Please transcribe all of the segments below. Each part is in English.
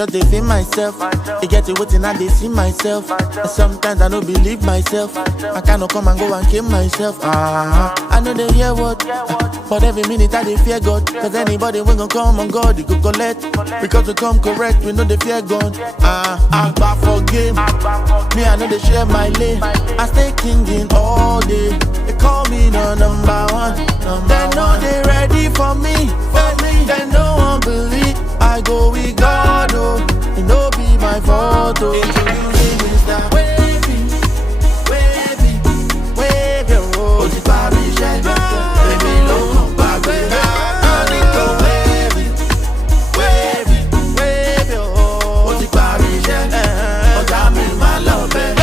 just dey feel myself. They get it waiting and they see myself. And sometimes I don't believe myself. I cannot come and go and kill myself. I know they hear what, but every minute I dey fear God. Cause anybody when gon' come on God, you go collect. Because we come correct, we know they fear God. I back for game. Me, I know they share my lane. I stay king in all day. They call me the number one. They know they ready for me. They no one believe I go with God, oh. It no be my fault, oh. Introducing Mr. Wavy, wavy, wavy, oh. Oti Paris, baby, low come back, baby. I need to wavy, wavy, wavy, oh. Oti Paris, oh, I'm in my love, baby.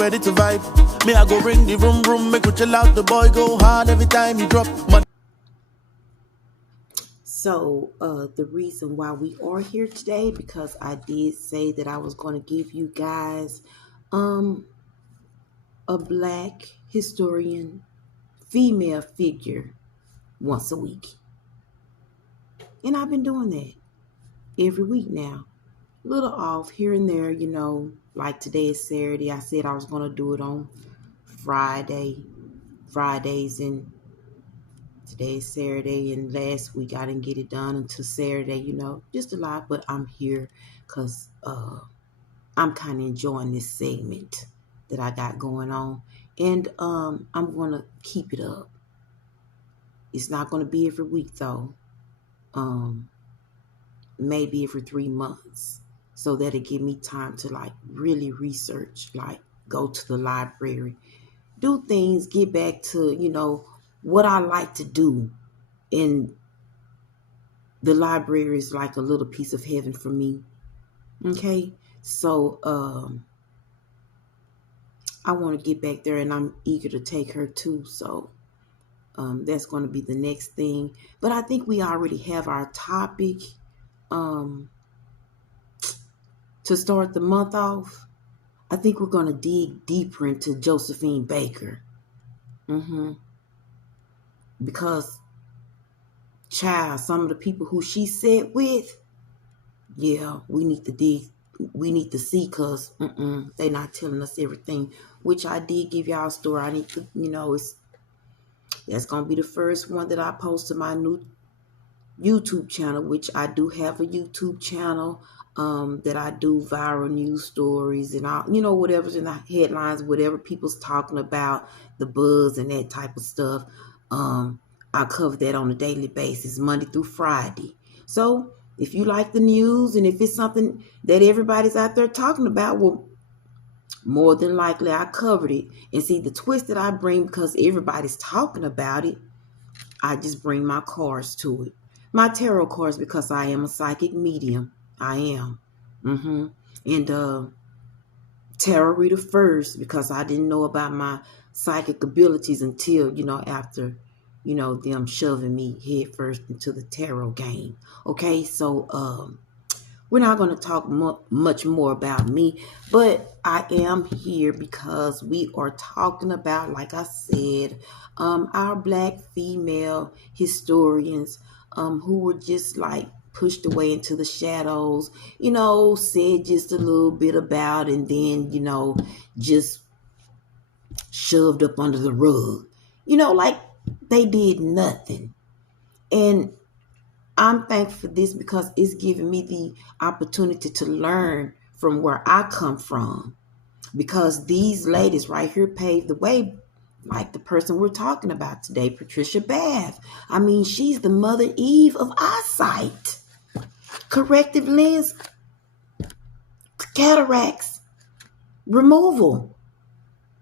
Ready to vibe. Me, I go bring the room, make we chill out. The boy go hard every time he drop money. So, the reason why we are here today, because I did say that I was going to give you guys a Black historian female figure once a week. And I've been doing that every week now. A little off here and there, you know, like today is Saturday. I said I was going to do it on Fridays, and today is Saturday, and last week I didn't get it done until Saturday, you know, just a lot, but I'm here because I'm kind of enjoying this segment that I got going on, and I'm going to keep it up. It's not going to be every week though, maybe every 3 months. So that'll give me time to like really research, like go to the library, do things, get back to, you know, what I like to do. And the library is like a little piece of heaven for me. Okay. So I want to get back there, and I'm eager to take her too. So that's going to be the next thing. But I think we already have our topic. To start the month off, I think we're going to dig deeper into Josephine Baker. Because, child, some of the people who she sat with, yeah, we need to dig. We need to see, because they're not telling us everything, which I did give y'all a story. I need to, you know, that's going to be the first one that I post to my new YouTube channel, which I do have a YouTube channel. That I do viral news stories and all, you know, whatever's in the headlines, whatever people's talking about, the buzz and that type of stuff. I cover that on a daily basis, Monday through Friday. So if you like the news and if it's something that everybody's out there talking about, well, more than likely I covered it. And see, the twist that I bring, because everybody's talking about it, I just bring my cards to it. My tarot cards, because I am a psychic medium. I am. And tarot reader first, because I didn't know about my psychic abilities until, you know, after, you know, them shoving me head first into the tarot game. Okay, so we're not going to talk much more about me, but I am here because we are talking about, like I said, our Black female historians who were just like pushed away into the shadows, you know, said just a little bit about, and then, you know, just shoved up under the rug, you know, like they did nothing. And I'm thankful for this because it's giving me the opportunity to learn from where I come from, because these ladies right here paved the way, like the person we're talking about today, Patricia Bath. I mean, she's the Mother Eve of eyesight. Corrective lens, cataracts, removal.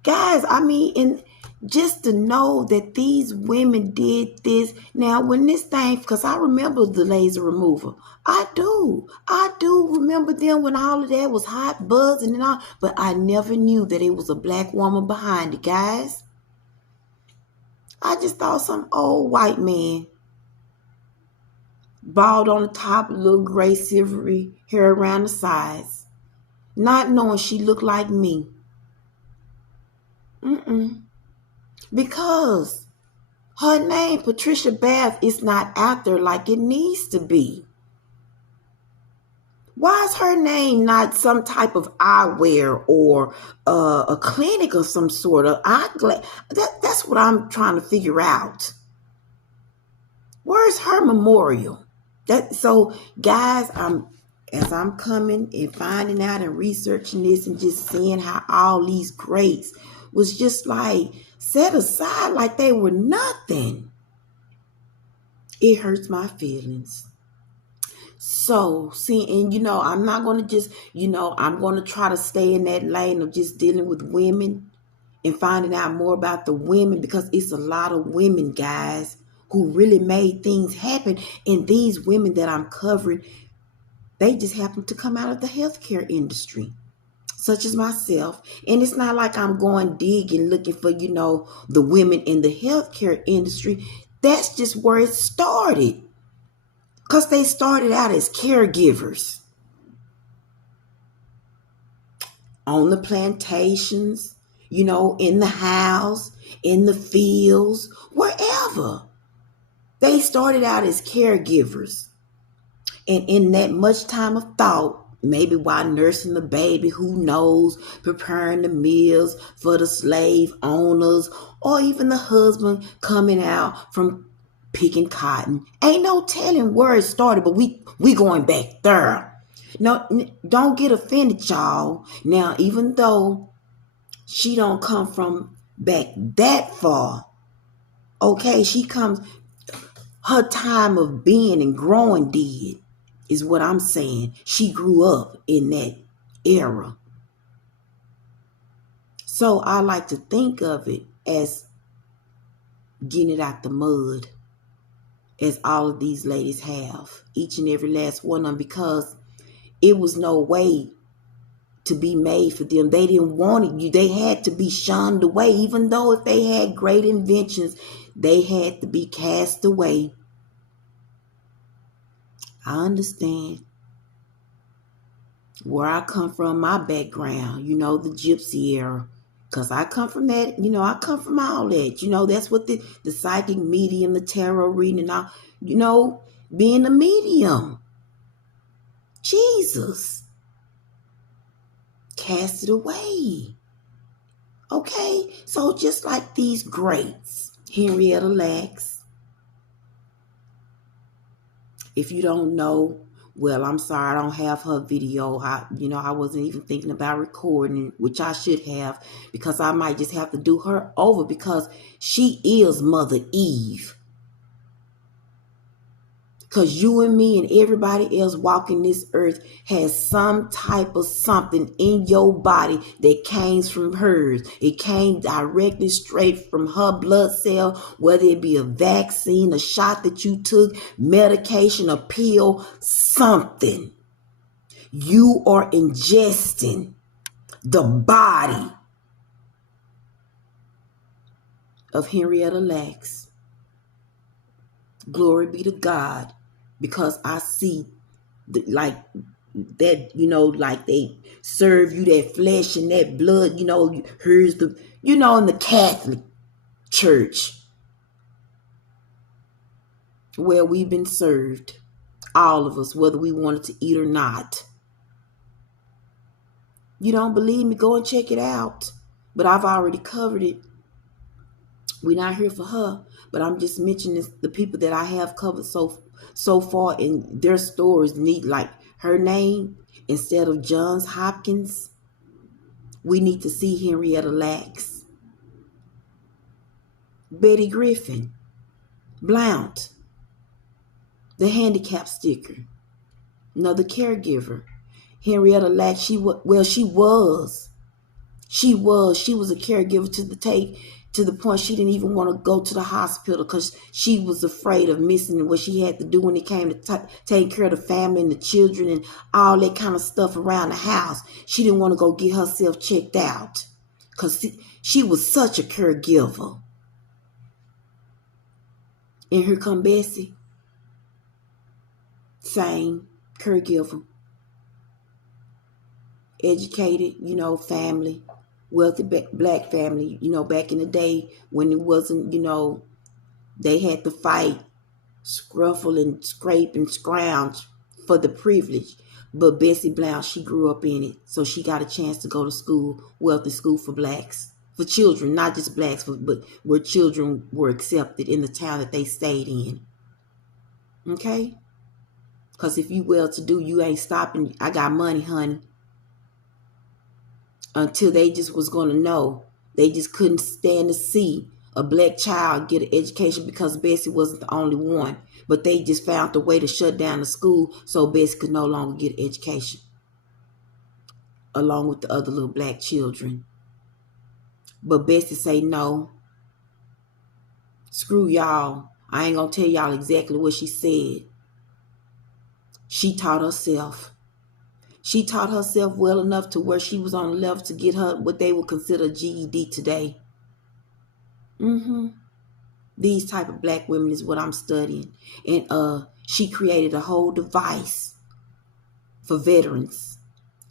Guys, I mean, and just to know that these women did this. Now, when this thing, because I remember the laser removal. I do remember them when all of that was hot, buzzing and all. But I never knew that it was a Black woman behind it, guys. I just thought some old white man. bald on the top, a little gray silvery hair around the sides, not knowing she looked like me. Because her name, Patricia Bath, is not out there like it needs to be. Why is her name not some type of eyewear or a clinic of some sort of eyeglass? That's what I'm trying to figure out. Where's her memorial? So, guys, as I'm coming and finding out and researching this and just seeing how all these greats was just like set aside like they were nothing. It hurts my feelings. So, see, and I'm not going to just, I'm going to try to stay in that lane of just dealing with women and finding out more about the women, because it's a lot of women, guys, who really made things happen. And these women that I'm covering, they just happen to come out of the healthcare industry, such as myself. And it's not like I'm going digging, looking for, the women in the healthcare industry. That's just where it started. Because they started out as caregivers on the plantations, in the house, in the fields, wherever. They started out as caregivers. And in that much time of thought, maybe while nursing the baby, who knows, preparing the meals for the slave owners, or even the husband coming out from picking cotton. Ain't no telling where it started, but we going back there. No, don't get offended, y'all. Now, even though she don't come from back that far, okay, she comes, her time of being and growing did, is what I'm saying. She grew up in that era. So I like to think of it as getting it out the mud, as all of these ladies have, each and every last one of them, because it was no way to be made for them. They didn't want it. They had to be shunned away. Even though if they had great inventions, they had to be cast away. I understand. Where I come from, my background, the gypsy era. Because I come from that, I come from all that. That's what the psychic medium, the tarot reading, and all, being a medium. Jesus. Cast it away. Okay? So just like these greats, Henrietta Lacks. If you don't know, well, I'm sorry, I don't have her video. I wasn't even thinking about recording it, which I should have, because I might just have to do her over, because she is Mother Eve. Because you and me and everybody else walking this earth has some type of something in your body that came from hers. It came directly straight from her blood cell, whether it be a vaccine, a shot that you took, medication, a pill, something. You are ingesting the body of Henrietta Lacks. Glory be to God. Because I see like that, like they serve you that flesh and that blood, here's the, in the Catholic Church, where we've been served, all of us, whether we wanted to eat or not. You don't believe me? Go and check it out. But I've already covered it. We're not here for her, but I'm just mentioning the people that I have covered so far, in their stories need, like her name, instead of Johns Hopkins, we need to see Henrietta Lacks, Betty Griffin Blount, the handicap sticker, the caregiver. Henrietta Lacks, she was a caregiver to the point she didn't even want to go to the hospital, because she was afraid of missing what she had to do when it came to taking care of the family and the children and all that kind of stuff around the house. She didn't want to go get herself checked out, because she was such a caregiver. And here come Bessie. same caregiver, educated, family, wealthy black family, back in the day when it wasn't, they had to fight, scruffle and scrape and scrounge for the privilege. But Bessie Blount, she grew up in it. So she got a chance to go to school, wealthy school for blacks, for children, not just blacks, but where children were accepted in the town that they stayed in. Okay? Because if you well-to-do, you ain't stopping. I got money, honey. Until they just was going to know. They just couldn't stand to see a black child get an education because Bessie wasn't the only one. But they just found a way to shut down the school so Bessie could no longer get an education along with the other little black children. But Bessie say, no, screw y'all. I ain't going to tell y'all exactly what she said. She taught herself. She taught herself well enough to where she was on the level to get her what they would consider GED today. These type of black women is what I'm studying. And she created a whole device for veterans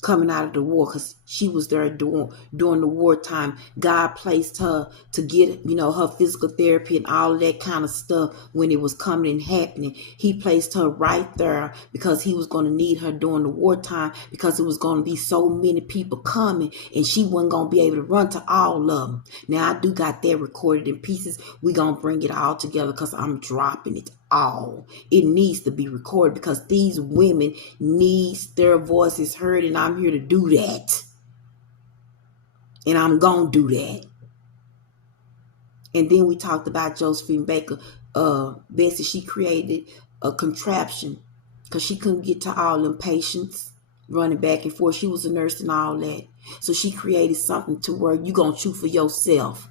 coming out of the war, because she was there during the wartime. God placed her to get, her physical therapy and all of that kind of stuff when it was coming and happening. He placed her right there because he was going to need her during the wartime, because it was going to be so many people coming and she wasn't going to be able to run to all of them. Now, I do got that recorded in pieces. We going to bring it all together because I'm dropping it all. It needs to be recorded because these women needs their voices heard, and I'm here to do that. And I'm going to do that. And then we talked about Josephine Baker. Bessie, she created a contraption because she couldn't get to all them patients running back and forth. She was a nurse and all that. So she created something to where you going to chew for yourself.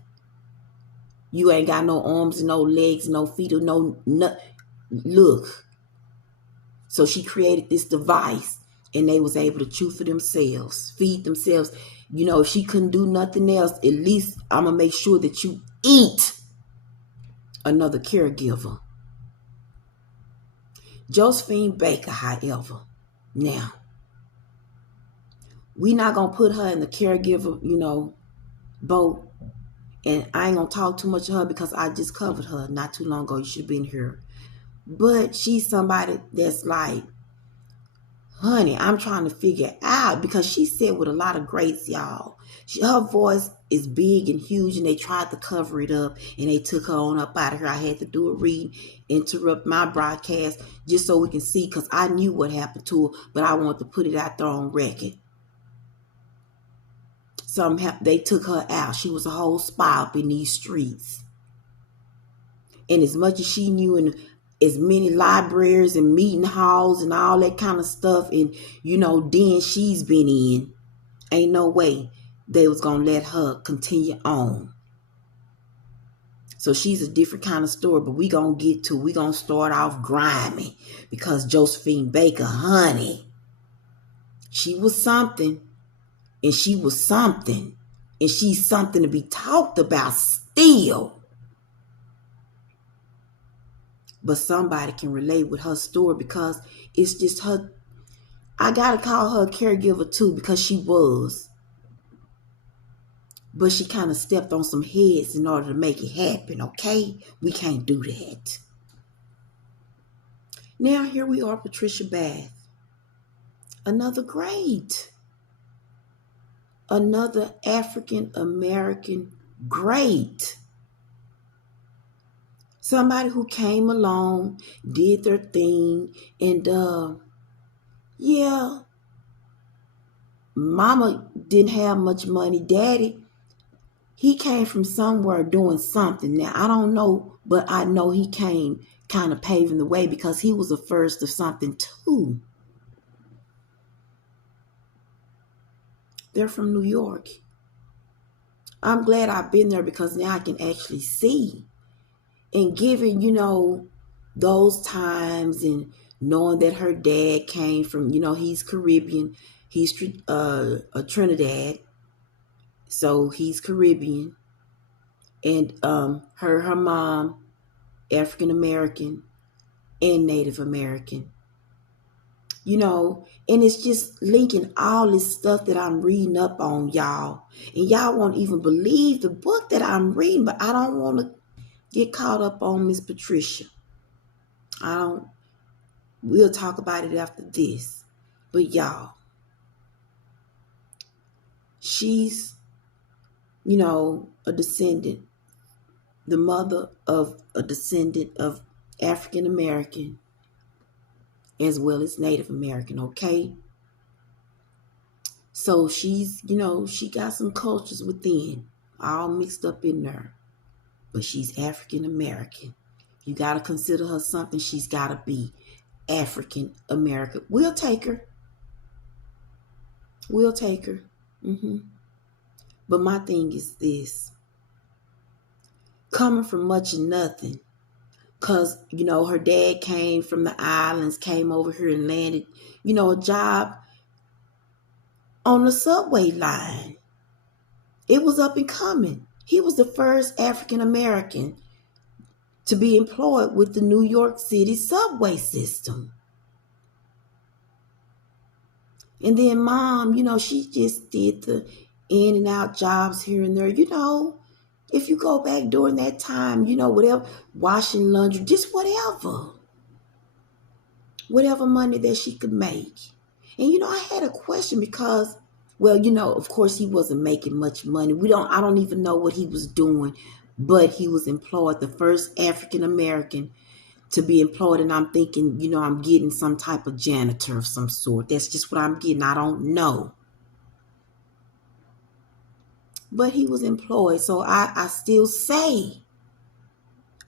You ain't got no arms and no legs, no feet, or no. Look. So she created this device, and they was able to chew for themselves, feed themselves. If she couldn't do nothing else, at least I'm going to make sure that you eat. Another caregiver. Josephine Baker, however, now, we not going to put her in the caregiver, boat. And I ain't going to talk too much of her because I just covered her not too long ago. You should have been here. But she's somebody that's like, honey, I'm trying to figure out, because she said with a lot of grace, y'all. Her voice is big and huge, and they tried to cover it up, and they took her on up out of here. I had to do a read, interrupt my broadcast just so we can see, because I knew what happened to her, but I wanted to put it out there on record. They took her out. She was a whole spy up in these streets. And as much as she knew, in as many libraries and meeting halls and all that kind of stuff, and den she's been in, ain't no way they was gonna let her continue on. So she's a different kind of story, but we gonna start off grimy, because Josephine Baker, honey, she was something, and she was something, and she's something to be talked about still. But somebody can relate with her story, because it's just her. I gotta call her a caregiver too, because she was. But she kind of stepped on some heads in order to make it happen, okay? We can't do that. Now here we are, Patricia Bath. Another great. Another African American great. Somebody who came along, did their thing, and mama didn't have much money. Daddy, he came from somewhere doing something. Now, I don't know, but I know he came kind of paving the way, because he was the first of something too. They're from New York. I'm glad I've been there, because now I can actually see. And given, those times, and knowing that her dad came from, he's Caribbean, he's a Trinidad, so he's Caribbean, and her mom, African American and Native American. And it's just linking all this stuff that I'm reading up on, y'all. And y'all won't even believe the book that I'm reading, but I don't want to get caught up on Miss Patricia. I don't. We'll talk about it after this. But y'all, she's, a descendant, the mother of a descendant of African American as well as Native American, okay? So she's, she got some cultures within, all mixed up in there. But she's African American. You got to consider her something. She's got to be African American. We'll take her. We'll take her. But my thing is this. Coming from much of nothing. Because, her dad came from the islands, came over here and landed, a job on the subway line. It was up and coming. He was the first African American to be employed with the New York City subway system. And then mom, she just did the in and out jobs here and there. If you go back during that time, whatever, washing laundry, just whatever money that she could make. And, I had a question because, of course he wasn't making much money. I don't even know what he was doing, but he was employed, the first African American to be employed. And I'm thinking, I'm getting some type of janitor of some sort. That's just what I'm getting. I don't know. But he was employed. So I still say,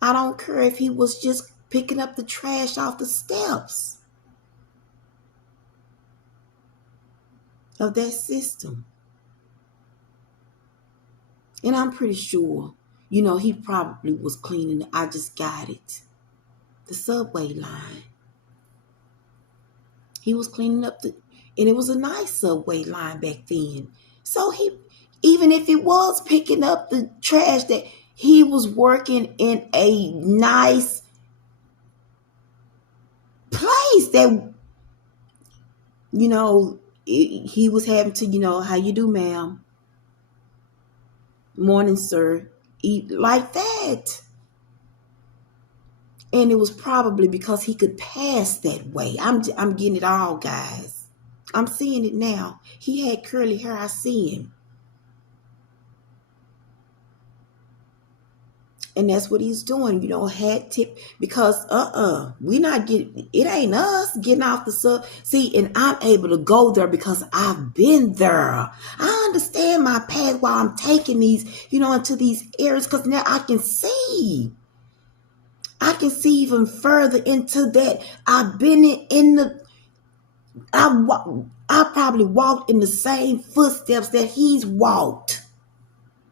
I don't care if he was just picking up the trash off the steps of that system. And I'm pretty sure, he probably was cleaning. I just got it. The subway line. He was cleaning up and it was a nice subway line back then. So even if it was picking up the trash, that he was working in a nice place that, he was having to, how you do, ma'am? Morning, sir. Eat like that. And it was probably because he could pass that way. I'm getting it all, guys. I'm seeing it now. He had curly hair. I see him. And that's what he's doing, hat tip, because we not getting, it ain't us getting off the sub. See, and I'm able to go there because I've been there. I understand my path while I'm taking these, into these areas, because now I can see. I can see even further into that. I've been I probably walked in the same footsteps that he's walked.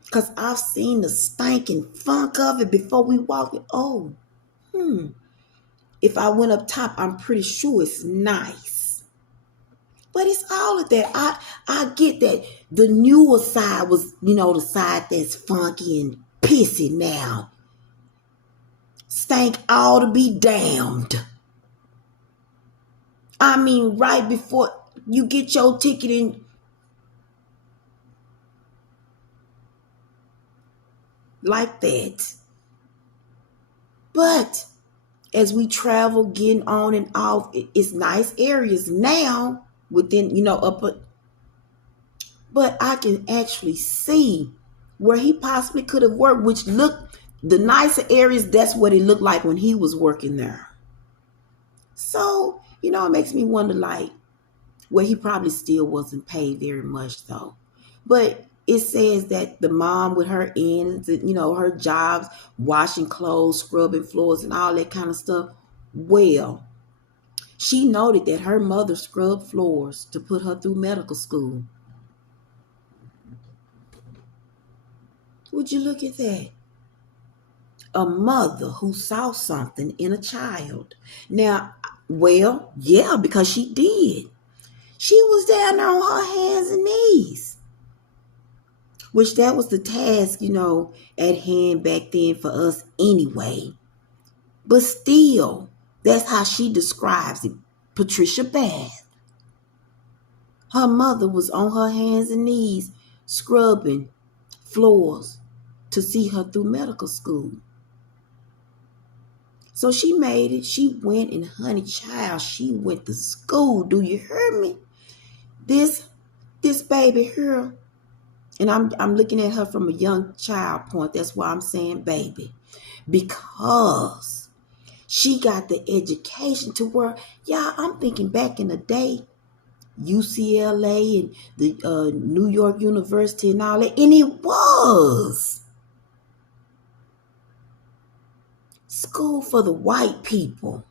Because I've seen the stinking funk of it before we walk it. Oh, if I went up top, I'm pretty sure it's nice. But it's all of that. I get that the newer side was, the side that's funky and pissy now. Stank all to be damned. I mean, right before you get your ticket in, like that. But as we travel, getting on and off, it's nice areas now within, upper. But I can actually see where he possibly could have worked, which looked, the nicer areas, that's what it looked like when he was working there. So, it makes me wonder, well, he probably still wasn't paid very much though. But it says that the mom with her ends, her jobs, washing clothes, scrubbing floors, and all that kind of stuff. Well, she noted that her mother scrubbed floors to put her through medical school. Would you look at that? A mother who saw something in a child. Now, well, yeah, because she did. She was down there on her hands and knees. Which that was the task, at hand back then for us anyway. But still, that's how she describes it. Patricia Bath. Her mother was on her hands and knees scrubbing floors to see her through medical school. So she made it. She went, and honey child, she went to school. Do you hear me? This baby here, and I'm looking at her from a young child point. That's why I'm saying baby. Because she got the education to where, yeah, I'm thinking back in the day, UCLA and the New York University and all that, and it was school for the white people,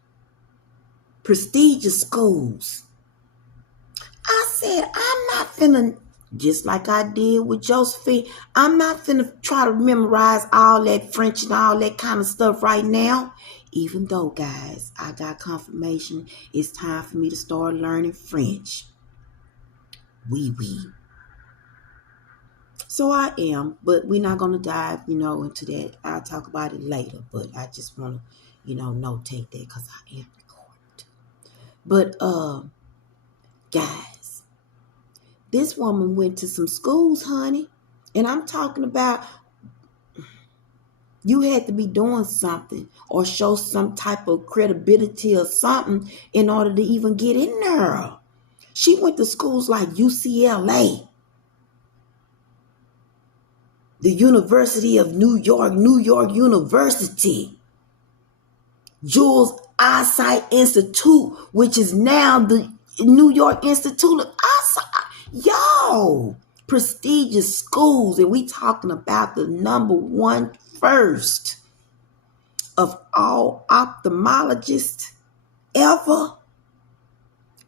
prestigious schools. I said, I'm not finna, just like I did with Josephine, I'm not finna try to memorize all that French and all that kind of stuff right now. Even though, guys, I got confirmation it's time for me to start learning French. Oui. So I am, but we're not going to dive, into that. I'll talk about it later, but I just want to, notate that because I am recording. But, guys, this woman went to some schools, honey, and I'm talking about you had to be doing something or show some type of credibility or something in order to even get in there. She went to schools like UCLA, the University of New York University, Jules Eyesight Institute, which is now the New York Institute of Eyesight. Yo, prestigious schools, and we talking about the number one first of all ophthalmologists ever,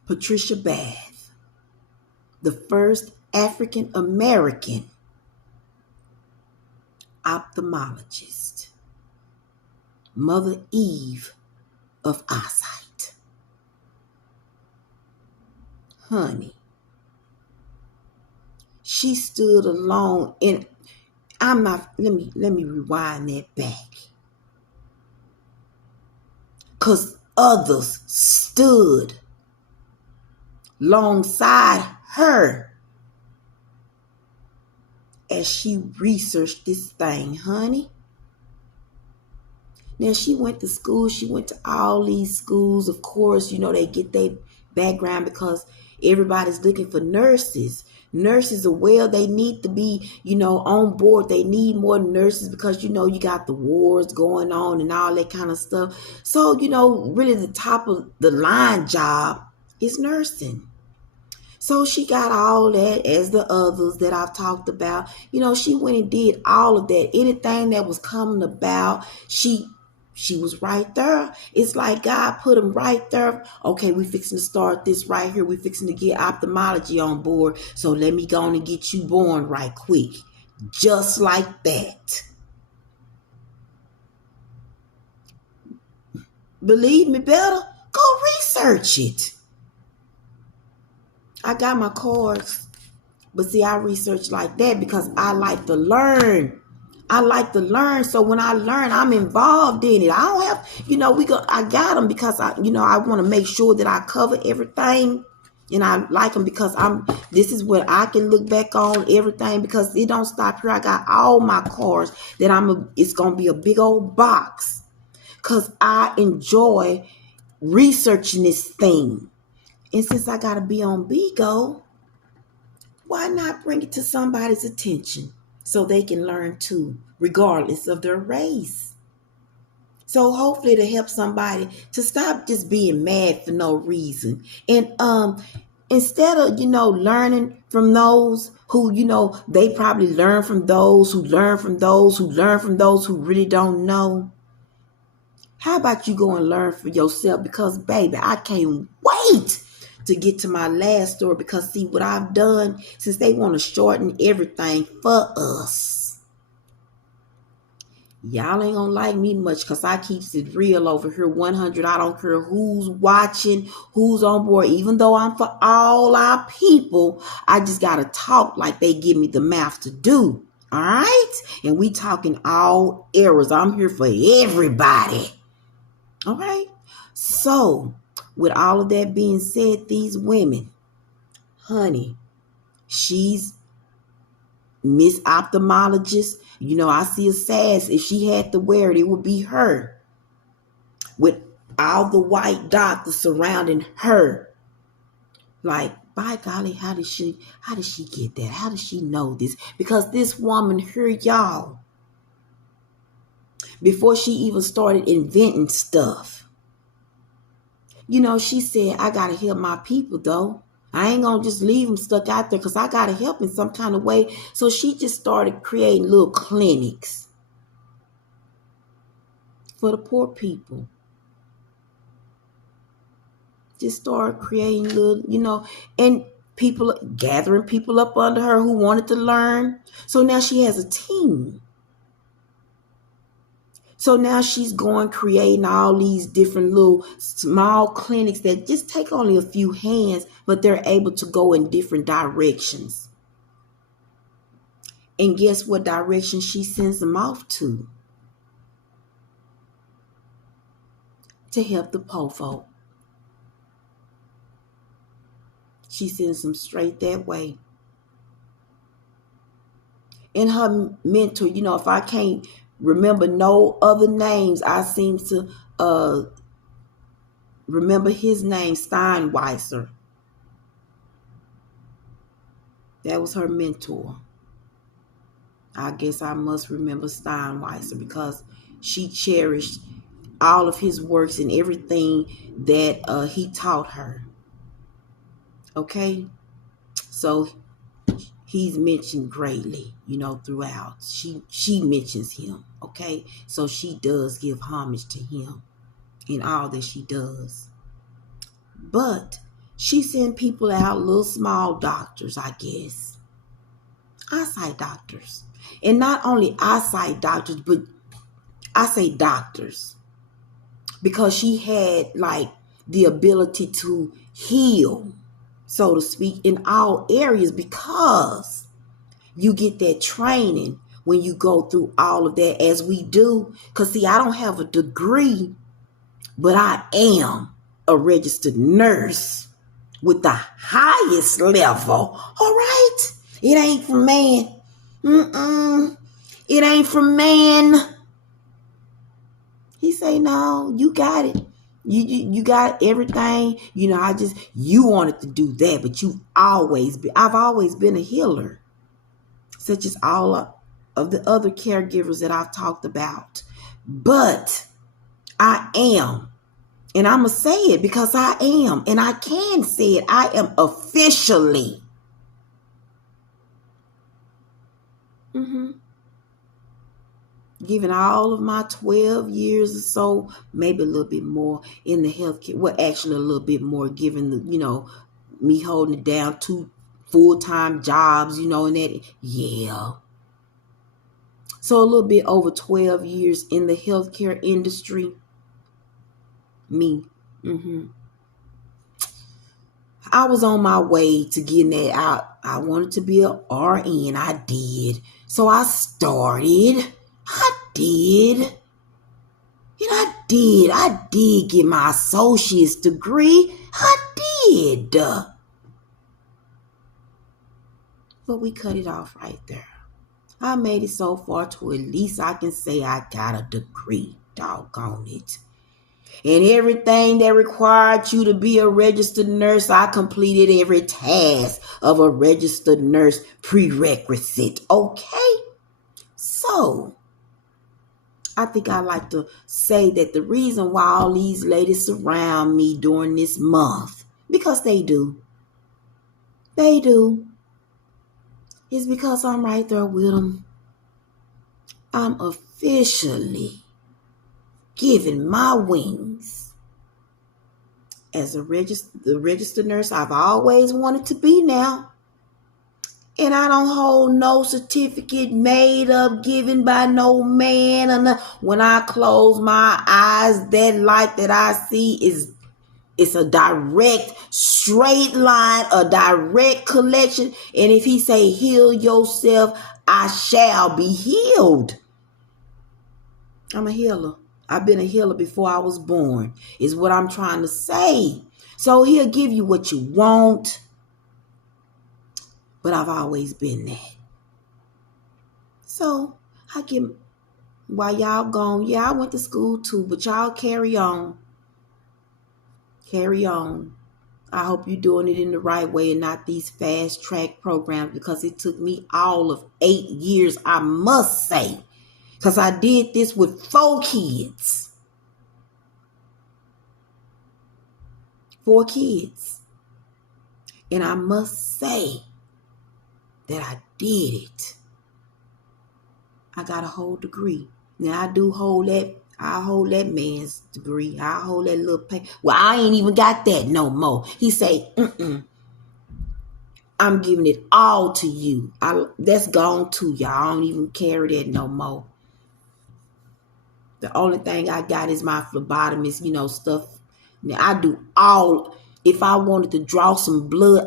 Patricia Bath, the first African American ophthalmologist, Mother Eve of eyesight. Honey, she stood alone, and I'm not, let me rewind that back. Because others stood alongside her as she researched this thing, honey. Now, she went to school. She went to all these schools. Of course, they get their background because everybody's looking for nurses. Nurses are they need to be, on board. They need more nurses because, you got the wars going on and all that kind of stuff. So, really the top of the line job is nursing. So she got all that as the others that I've talked about. She went and did all of that. Anything that was coming about, she was right there. It's like God put them right there. Okay, we fixing to start this right here. We fixing to get ophthalmology on board. So let me go on and get you born right quick. Just like that. Believe me better? Go research it. I got my cards. But see, I research like that because I like to learn. So when I learn, I'm involved in it. I don't have, I got them because I want to make sure that I cover everything, and I like them because this is what I can look back on everything because it don't stop here. I got all my cards that it's going to be a big old box because I enjoy researching this thing. And since I got to be on BGO, why not bring it to somebody's attention? So they can learn too, regardless of their race. So hopefully to help somebody to stop just being mad for no reason. And instead of, learning from those who, they probably learn from those who learn from those who learn from those who really don't know. How about you go and learn for yourself? Because, baby, I can't wait to get to my last story because see what I've done since they want to shorten everything for us. Y'all ain't gonna like me much because I keeps it real over here 100. I don't care who's watching, who's on board. Even though I'm for all our people, I just gotta talk like they give me the mouth to do. All right? And we talking all eras. I'm here for everybody. All right? So with all of that being said, these women, honey, she's Miss Ophthalmologist. You know, I see a sass. If she had to wear it, it would be her. With all the white doctors surrounding her. Like, by golly, how did she get that? How does she know this? Because this woman heard y'all before she even started inventing stuff. You know, she said, I got to help my people, though. I ain't going to just leave them stuck out there because I got to help in some kind of way. So she just started creating little clinics for the poor people. Just started creating little, you know, and people, gathering people up under her who wanted to learn. So now she has a team. So now she's going creating all these different little small clinics that just take only a few hands, but they're able to go in different directions. And guess what direction she sends them off to? To help the poor folk. She sends them straight that way. And her mentor, you know, if I can't remember no other names, I seem to remember his name, Steinweiser. That was her mentor. I guess I must remember Steinweiser because she cherished all of his works and everything that he taught her. Okay? So he's mentioned greatly, you know, throughout. She mentions him, okay? So she does give homage to him in all that she does. But she sent people out, little small doctors, I guess. Eyesight doctors. And not only eyesight doctors, but I say doctors. Because she had like the ability to heal, so to speak, in all areas, because you get that training when you go through all of that, as we do. Because, see, I don't have a degree, but I am a registered nurse with the highest level. All right? It ain't for man. It ain't for man. He say, no, you got it. You got everything. You know, you wanted to do that, but I've always been a healer, such as all of the other caregivers that I've talked about. But I am, and I'm going to say it because I am, and I can say it. I am officially given all of my 12 years or so, maybe a little bit more in the healthcare. Well, actually a little bit more, given the, you know, me holding it down, 2 full-time jobs, you know, and that. Yeah. So a little bit over 12 years in the healthcare industry. Me. I was on my way to getting that out. I wanted to be a RN. I did. So I started. I did. And I did get my associate's degree. I did. But we cut it off right there. I made it so far to at least I can say I got a degree. Doggone it. And everything that required you to be a registered nurse, I completed every task of a registered nurse prerequisite. Okay? So, I think I like to say that the reason why all these ladies surround me during this month, because they do, is because I'm right there with them. I'm officially giving my wings as the registered nurse I've always wanted to be now. And I don't hold no certificate made up, given by no man. And when I close my eyes, that light that I see it's a direct, straight line, a direct collection. And if he say, heal yourself, I shall be healed. I'm a healer. I've been a healer before I was born, is what I'm trying to say. So he'll give you what you want, but I've always been that. So I get, while y'all gone, yeah, I went to school too, but y'all carry on. Carry on. I hope you're doing it in the right way and not these fast track programs, because it took me all of 8 years, I must say, because I did this with 4 kids. 4 kids. And I must say that I did it. I got a whole degree. Now I do hold that. I hold that man's degree. I hold that little pay. Well, I ain't even got that no more. He say, I'm giving it all to you. That's gone too, y'all. I don't even carry that no more. The only thing I got is my phlebotomist, stuff. Now I do all. If I wanted to draw some blood,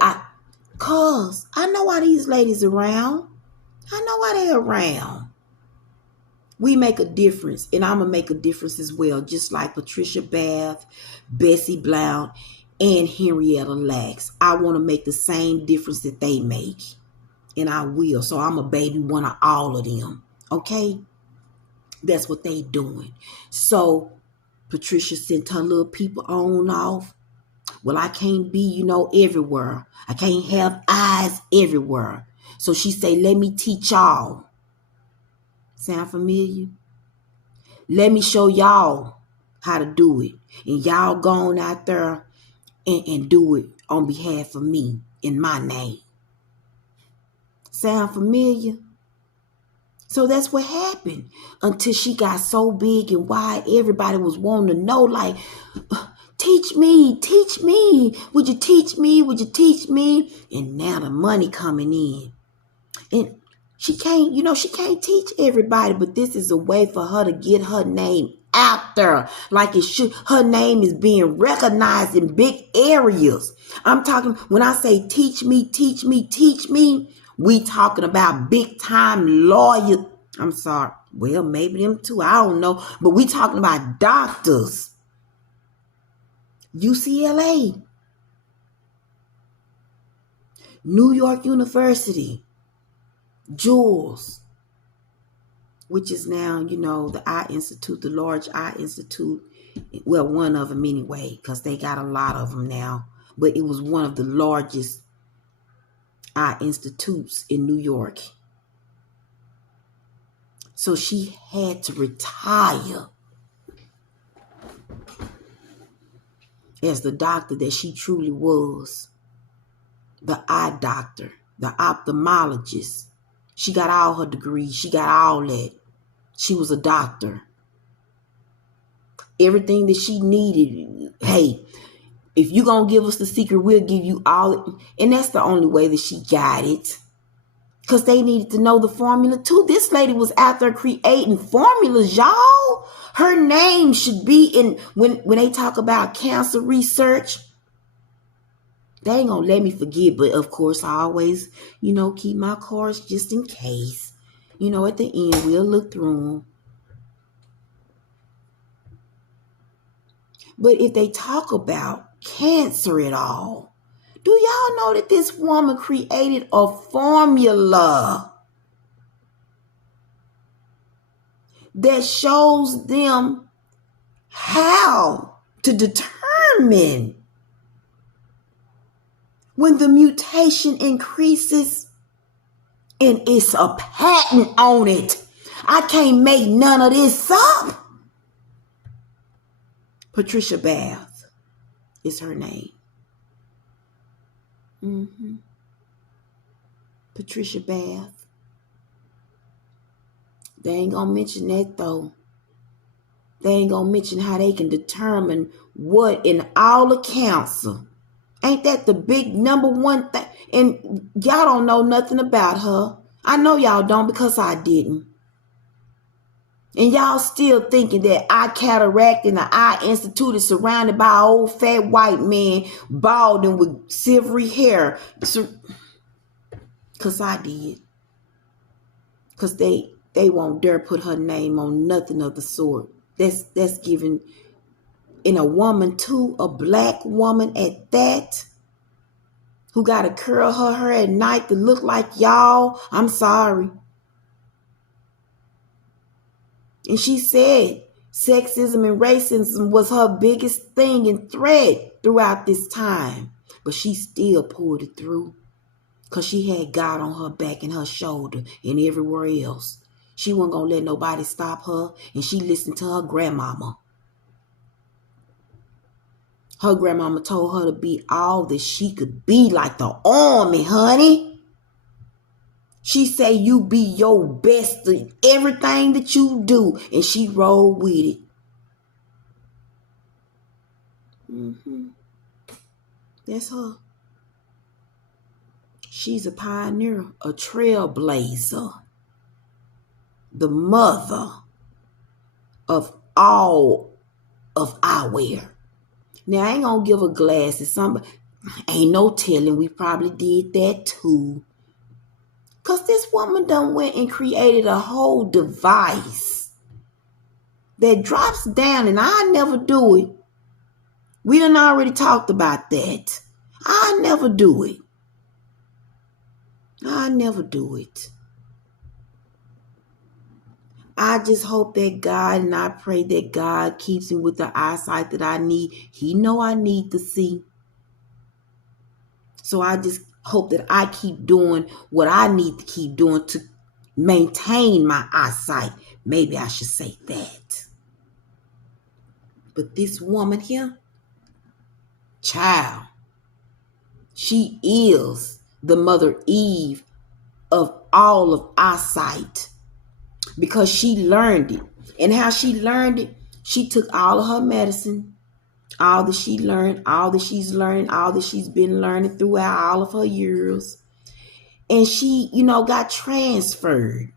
cause I know why these ladies around. I know why they around. We make a difference, and I'm going to make a difference as well, just like Patricia Bath, Bessie Blount, and Henrietta Lacks. I want to make the same difference that they make, and I will. So I'm a baby one of all of them, okay? That's what they doing. So Patricia sent her little people on off. Well, I can't be, everywhere. I can't have eyes everywhere. So she say, let me teach y'all. Sound familiar? Let me show y'all how to do it. And y'all go on out there and do it on behalf of me in my name. Sound familiar? So that's what happened until she got so big and wide. Everybody was wanting to know, like, teach me. Would you teach me? And now the money coming in. And she can't teach everybody, but this is a way for her to get her name out there like it should. Her name is being recognized in big areas. I'm talking, when I say teach me, we talking about big time lawyers. I'm sorry. Well, maybe them too. I don't know. But we talking about doctors. UCLA. New York University. Jules, which is now, the Eye Institute, the large Eye Institute. Well, one of them anyway, because they got a lot of them now. But it was one of the largest Eye Institutes in New York. So she had to retire as the doctor that she truly was. The eye doctor, the ophthalmologist. She got all her degrees. She got all that. She was a doctor. Everything that she needed. Hey, if you're going to give us the secret, we'll give you all. And that's the only way that she got it. Because they needed to know the formula too. This lady was out there creating formulas, y'all. Her name should be in, when they talk about cancer research. They ain't going to let me forget. But of course, I always, keep my cards just in case. At the end, we'll look through them. But if they talk about cancer at all, do y'all know that this woman created a formula that shows them how to determine when the mutation increases, and it's a patent on it. I can't make none of this up. Patricia Bath is her name. Patricia Bath. They ain't gonna mention that though. They ain't gonna mention how they can determine what in all the cancer. Ain't that the big number one thing? And y'all don't know nothing about her. I know y'all don't, because I didn't. And y'all still thinking that eye cataract and the Eye Institute is surrounded by an old fat white man, bald and with silvery hair. Because I did. Because they won't dare put her name on nothing of the sort. That's given in a woman too, a black woman at that, who got to curl her hair at night to look like y'all. I'm sorry. And she said sexism and racism was her biggest thing and threat throughout this time. But she still pulled it through because she had God on her back and her shoulder and everywhere else. She wasn't going to let nobody stop her, and she listened to her grandmama. Her grandmama told her to be all that she could be, like the army, honey. She say you be your best in everything that you do, and she rolled with it. That's her. She's a pioneer, a trailblazer, the mother of all of our wear. Now, I ain't gonna give her glasses. Somebody, ain't no telling, we probably did that too. Because this woman done went and created a whole device that drops down, and I never do it. We done already talked about that. I never do it. I never do it. I just hope that God, and I pray that God keeps me with the eyesight that I need. He know I need to see. So I just hope that I keep doing what I need to keep doing to maintain my eyesight. Maybe I should say that. But this woman here, child, she is the Mother Eve of all of eyesight, because she learned it. And how she learned it, she took all of her medicine, all that she learned, all that she's learning, all that she's been learning throughout all of her years. And she, got transferred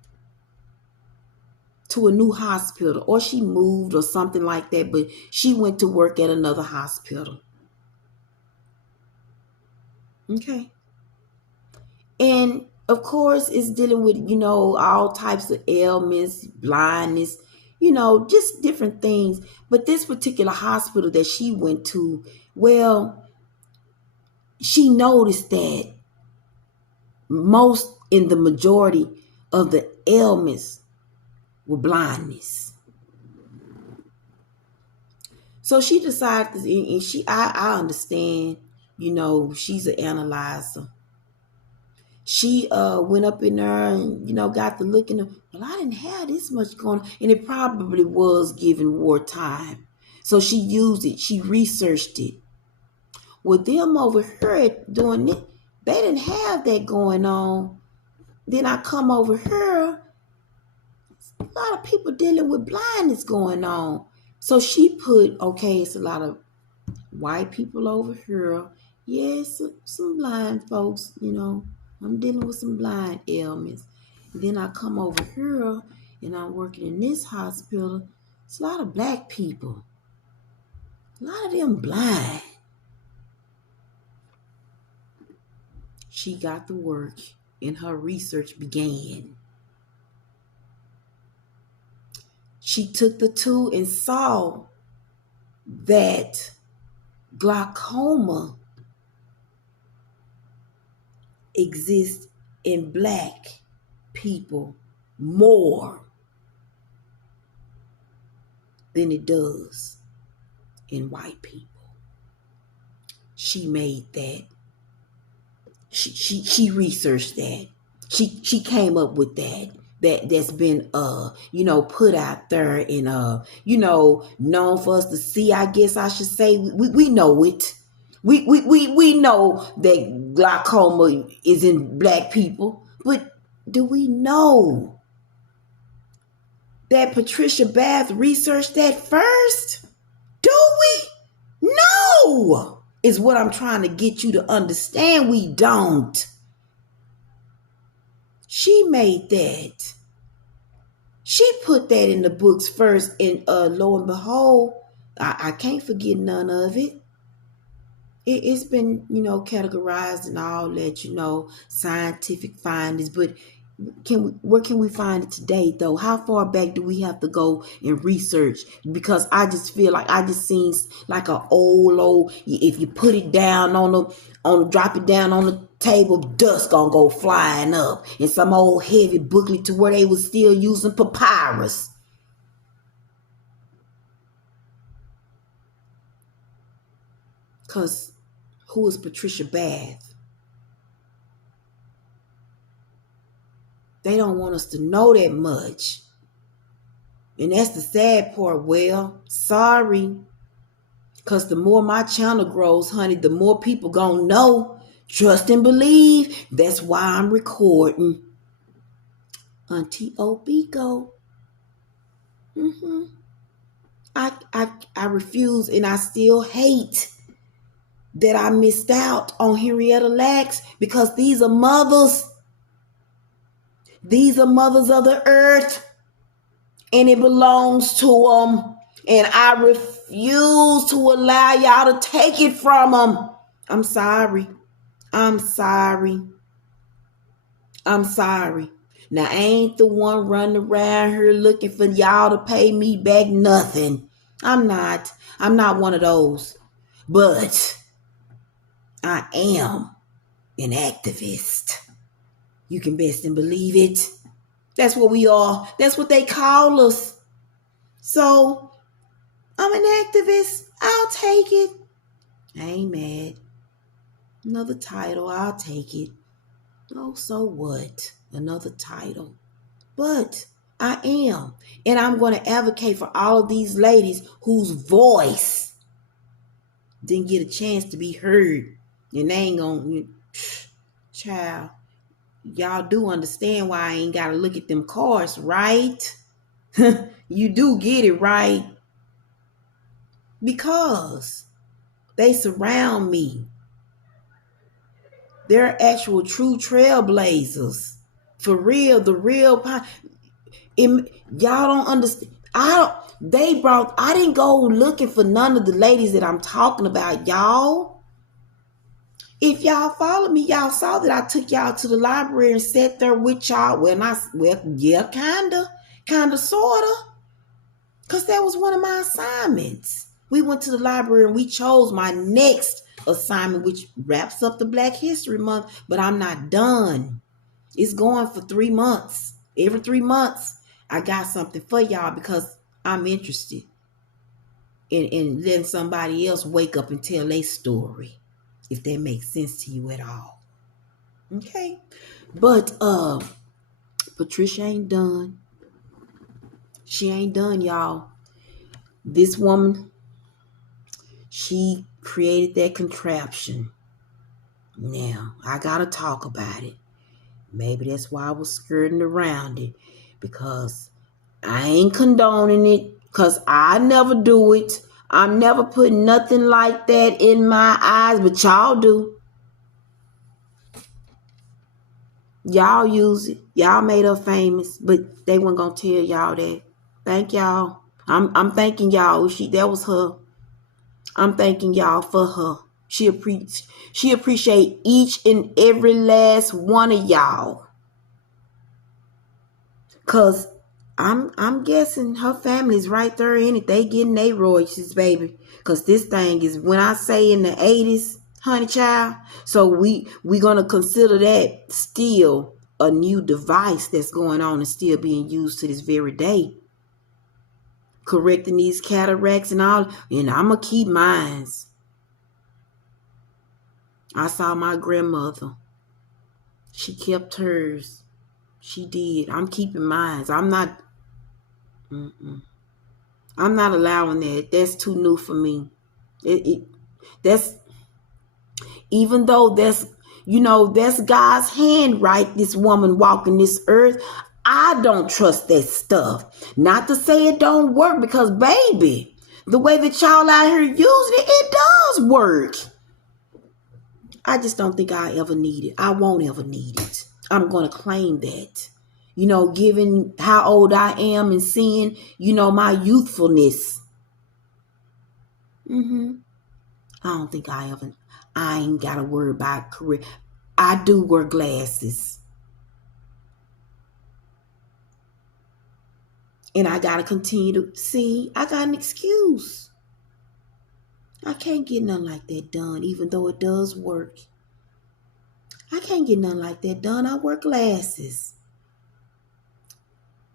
to a new hospital, or she moved or something like that, but she went to work at another hospital. Okay. And of course, it's dealing with, all types of ailments, blindness, just different things. But this particular hospital that she went to, well, she noticed that the majority of the ailments were blindness. So she decided, and I understand, she's an analyzer. She went up in there and, got to looking. Well, I didn't have this much going on. And it probably was given wartime. So she used it. She researched it. With them over here doing it, they didn't have that going on. Then I come over here, a lot of people dealing with blindness going on. So she put, okay, it's a lot of white people over here. Yes, some blind folks, I'm dealing with some blind ailments. And then I come over here and I'm working in this hospital. It's a lot of black people. A lot of them blind. She got to work and her research began. She took the two and saw that glaucoma exists in black people more than it does in white people. She made that. She researched that. She came up with that. That's been put out there and known for us to see. I guess I should say we know it. We know that glaucoma is in black people, but do we know that Patricia Bath researched that first? Do we? No, is what I'm trying to get you to understand. We don't. She made that. She put that in the books first, and lo and behold, I can't forget none of it. It's been, categorized and all that, scientific findings, but where can we find it today though? How far back do we have to go and research? Because I just feel like I just seen like a old, if you put it down drop it down on the table, dust gonna go flying up, and some old heavy booklet to where they was still using papyrus. Cause who is Patricia Bath? They don't want us to know that much. And that's the sad part. Well, sorry. Because the more my channel grows, honey, the more people gonna know. Trust and believe. That's why I'm recording. Auntie Obigo. I refuse, and I still hate that I missed out on Henrietta Lacks, because these are mothers. These are mothers of the earth, and it belongs to them. And I refuse to allow y'all to take it from them. I'm sorry. I'm sorry. I'm sorry. Now, I ain't the one running around here looking for y'all to pay me back nothing. I'm not. I'm not one of those. But I am an activist. You can best and believe it. That's what we are. That's what they call us. So, I'm an activist. I'll take it. I ain't mad. Another title, I'll take it. Oh, so what? Another title. But I am. And I'm going to advocate for all of these ladies whose voice didn't get a chance to be heard. And they ain't going to... Child, y'all do understand why I ain't got to look at them cards, right? You do get it, right? Because they surround me. They're actual true trailblazers. For real, the real... y'all don't understand. I didn't go looking for none of the ladies that I'm talking about, y'all. If y'all follow me, y'all saw that I took y'all to the library and sat there with y'all. Yeah, kinda, sorta. Because that was one of my assignments. We went to the library and we chose my next assignment, which wraps up the Black History Month, but I'm not done. It's going for 3 months. Every 3 months, I got something for y'all because I'm interested in letting somebody else wake up and tell their story, if that makes sense to you at all. Okay? But Patricia ain't done. She ain't done, y'all. This woman, she created that contraption. Now, I gotta talk about it. Maybe that's why I was skirting around it, because I ain't condoning it, because I never do it. I'm never putting nothing like that in my eyes, but y'all do. Y'all use it. Y'all made her famous, but they weren't gonna tell y'all that. Thank y'all. I'm thanking y'all. That was her. I'm thanking y'all for her. She appreciate each and every last one of y'all. Cause I'm guessing her family's right there in it. They getting their royalties, baby. Cause this thing is, when I say in the 80s, honey child. So we gonna consider that still a new device that's going on and still being used to this very day. Correcting these cataracts and all, and I'ma keep mines. I saw my grandmother. She kept hers. She did. I'm keeping mine. I'm not allowing that. That's too new for me. That's, even though that's God's hand, right? This woman walking this earth. I don't trust that stuff. Not to say it don't work, because baby, the way that y'all out here using it does work. I just don't think I ever need it. I won't ever need it. I'm going to claim that. Given how old I am and seeing, my youthfulness. I don't think I ain't got to worry about career. I do wear glasses. And I got to continue to see, I got an excuse. I can't get nothing like that done, even though it does work. I can't get nothing like that done. I wear glasses.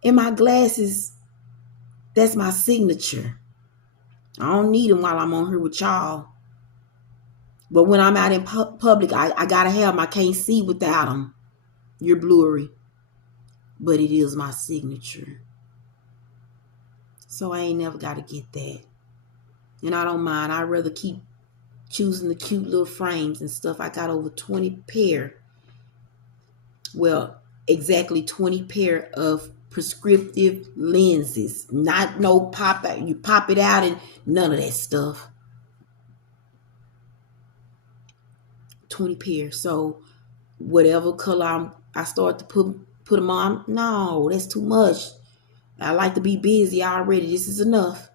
And my glasses, that's my signature. I don't need them while I'm on here with y'all. But when I'm out in public, I got to have them. I can't see without them. You're blurry. But it is my signature. So I ain't never got to get that. And I don't mind. I'd rather keep choosing the cute little frames and stuff. I got over 20 pair. Well, exactly 20 pair of prescriptive lenses. Not no pop out. You pop it out and none of that stuff. 20 pair. So whatever color I start to put them on. No, that's too much. I like to be busy already. This is enough.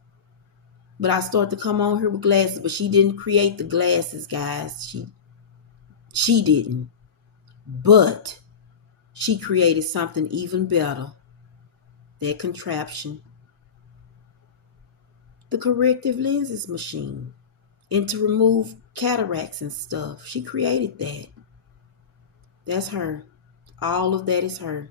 But I start to come on here with glasses. But she didn't create the glasses, guys. She didn't. But she created something even better. That contraption. The corrective lenses machine. And to remove cataracts and stuff. She created that. That's her. All of that is her.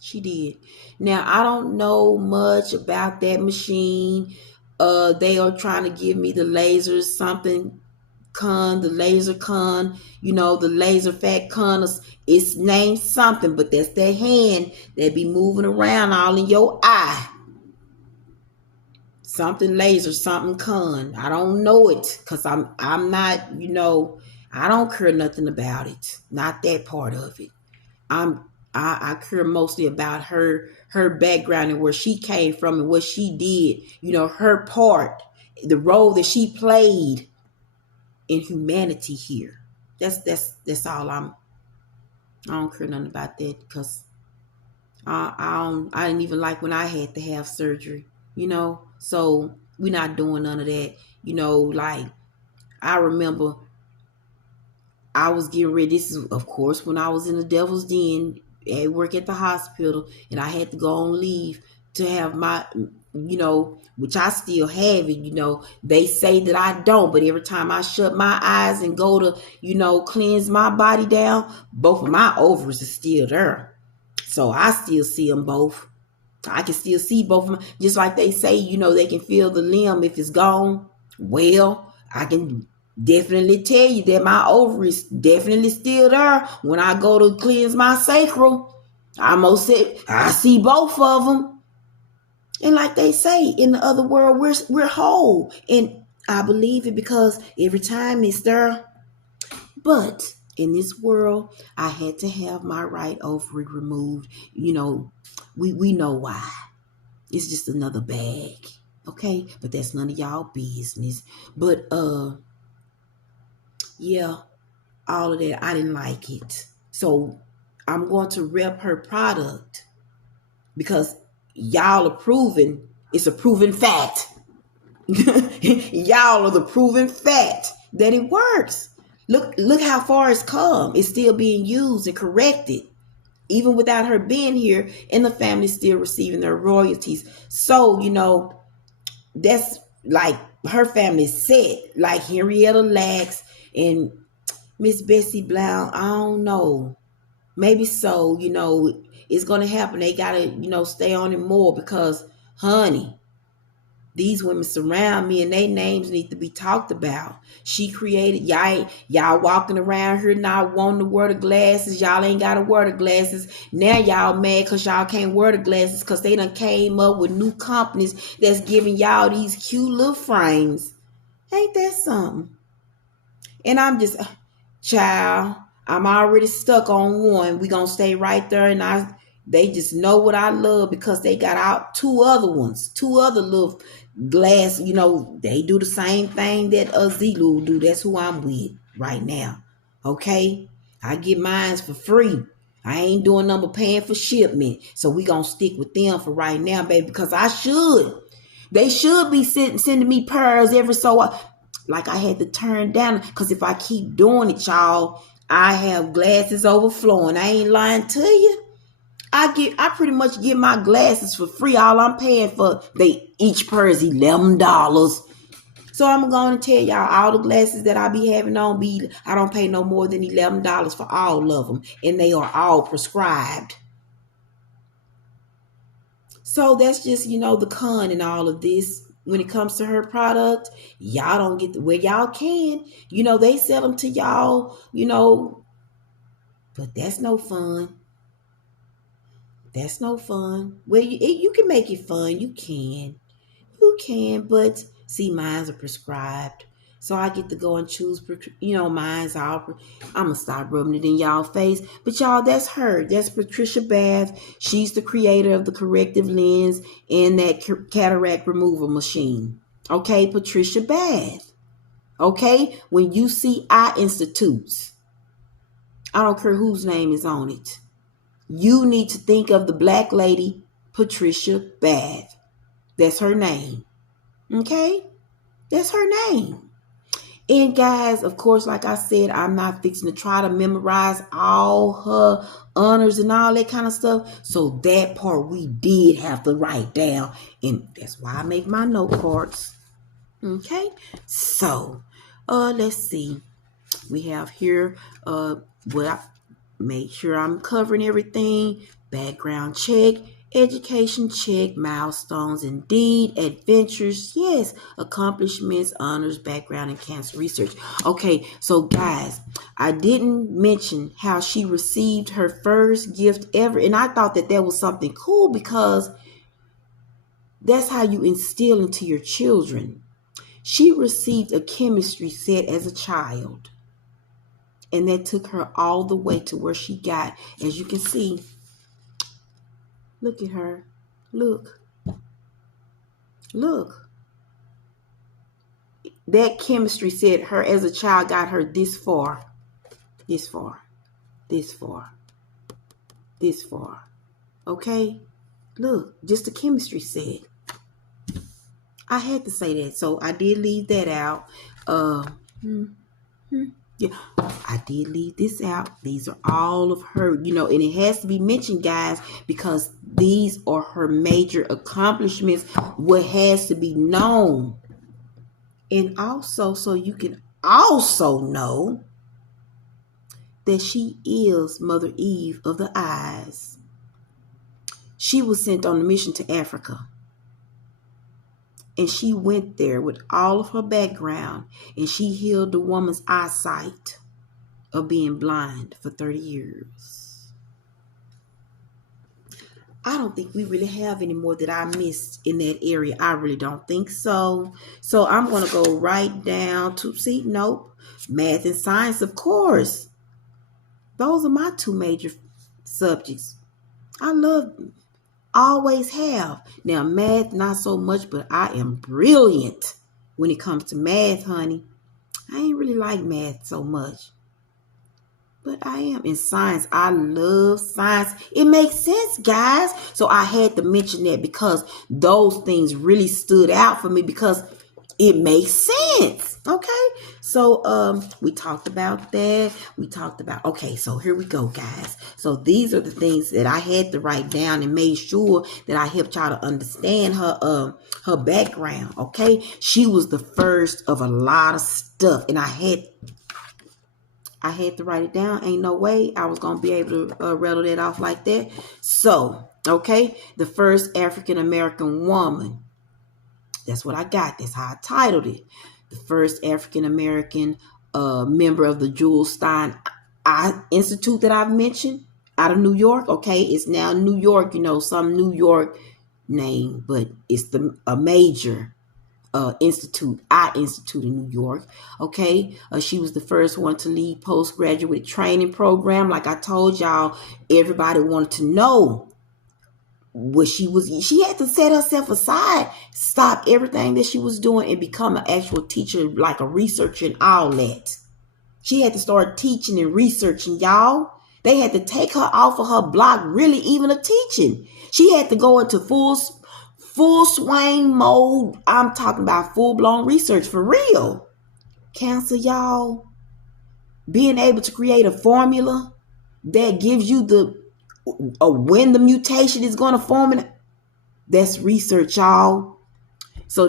She did. Now, I don't know much about that machine. They are trying to give me the laser something con, the laser con, the laser fat con. It's named something, but that's that hand that be moving around all in your eye. Something laser, something con. I don't know it because I'm not, I don't care nothing about it. Not that part of it. I care mostly about her background and where she came from and what she did. Her part, the role that she played in humanity here. That's all I don't care nothing about that because I didn't even like when I had to have surgery. So we're not doing none of that. Like I remember I was getting ready. This is, of course, when I was in the devil's den at work at the hospital, and I had to go on leave to have my, which I still have it. They say that I don't, but every time I shut my eyes and go to, cleanse my body down, both of my ovaries are still there. So I still see them both. I can still see both of them. Just like they say, they can feel the limb if it's gone. Well, I can definitely tell you that my ovaries definitely still there. When I go to cleanse my sacral, I see both of them. And like they say, in the other world, we're whole. And I believe it because every time it's there. But in this world, I had to have my right ovary removed. We know why. It's just another bag. Okay? But that's none of y'all business. But yeah, all of that, I didn't like it. So I'm going to rep her product because y'all are proving, it's a proven fact. Y'all are the proven fact that it works. Look how far it's come. It's still being used and corrected. Even without her being here, and the family's still receiving their royalties. So, that's like her family's set. Like Henrietta Lacks and Miss Bessie Blount, I don't know. Maybe so, it's going to happen. They got to, stay on it more because, honey, these women surround me and their names need to be talked about. She created, y'all walking around here not wanting to wear the glasses. Y'all ain't got to wear the glasses. Now y'all mad because y'all can't wear the glasses because they done came up with new companies that's giving y'all these cute little frames. Ain't that something? And I'm just, child, I'm already stuck on one. We gonna stay right there, and they just know what I love because they got out two other little glass. They do the same thing that Zelu do. That's who I'm with right now. Okay, I get mines for free. I ain't doing nothing but paying for shipment. So we gonna stick with them for right now, baby, because I should. They should be sending me pearls every so. Like I had to turn down because if I keep doing it, y'all, I have glasses overflowing. I ain't lying to you. I pretty much get my glasses for free. All I'm paying for, each pair is $11. So I'm going to tell y'all, all the glasses that I be having on, I don't pay no more than $11 for all of them. And they are all prescribed. So that's just, the con in all of this. When it comes to her product, y'all don't get where y'all can. They sell them to y'all, but that's no fun. That's no fun. Well, you can make it fun. You can. But see, mine's are prescribed. So I get to go and choose, mine's all. I'm going to stop rubbing it in y'all face. But y'all, that's her. That's Patricia Bath. She's the creator of the corrective lens and that cataract removal machine. Okay, Patricia Bath. Okay, when you see eye institutes, I don't care whose name is on it. You need to think of the black lady, Patricia Bath. That's her name. Okay? That's her name. And guys, of course, like I said, I'm not fixing to try to memorize all her honors and all that kind of stuff. So that part we did have to write down. And that's why I make my note cards. Okay? So, let's see. We have here, make sure I'm covering everything. Background check, education check, milestones indeed, adventures, yes, accomplishments, honors, background, and cancer research. Okay, so guys, I didn't mention how she received her first gift ever, and I thought that was something cool because that's how you instill into your children. She received a chemistry set as a child. And that took her all the way to where she got. As you can see, look at her. Look. That chemistry set her as a child got her this far. This far. Okay? Look, just a chemistry set. I had to say that. So I did leave that out. Yeah, I did leave this out. These are all of her, and it has to be mentioned, guys, because these are her major accomplishments, what has to be known. And also, so you can also know that she is Mother Eve of the eyes. She was sent on a mission to Africa. And she went there with all of her background, and she healed the woman's eyesight of being blind for 30 years. I don't think we really have any more that I missed in that area. I really don't think so. So I'm going to go right down to, math and science, of course. Those are my two major subjects. I love them. Always have. Now, math, not so much, but I am brilliant when it comes to math, honey. I ain't really like math so much. But I am in science. I love science. It makes sense, guys. So I had to mention that because those things really stood out for me because it makes sense. Okay. So we talked about that. Okay, so here we go, guys. So these are the things that I had to write down and made sure that I helped y'all to understand her background. Okay. She was the first of a lot of stuff, and I had to write it down. Ain't no way I was going to be able to rattle that off like that. So, okay, the first African-American woman. That's what I got. That's how I titled it. The first African-American member of the Jules Stein Eye Institute that I've mentioned out of New York. Okay, it's now New York, some New York name, but it's a major eye institute in New York. Okay, she was the first one to lead postgraduate training program. Like I told y'all, everybody wanted to know what she had to set herself aside, stop everything that she was doing and become an actual teacher, like a researcher and all that. She had to start teaching and researching, y'all. They had to take her off of her block, really even a teaching. She had to go into full swing mode. I'm talking about full-blown research for real. Cancer, y'all. Being able to create a formula that gives you the when the mutation is going to form. That's research, y'all. So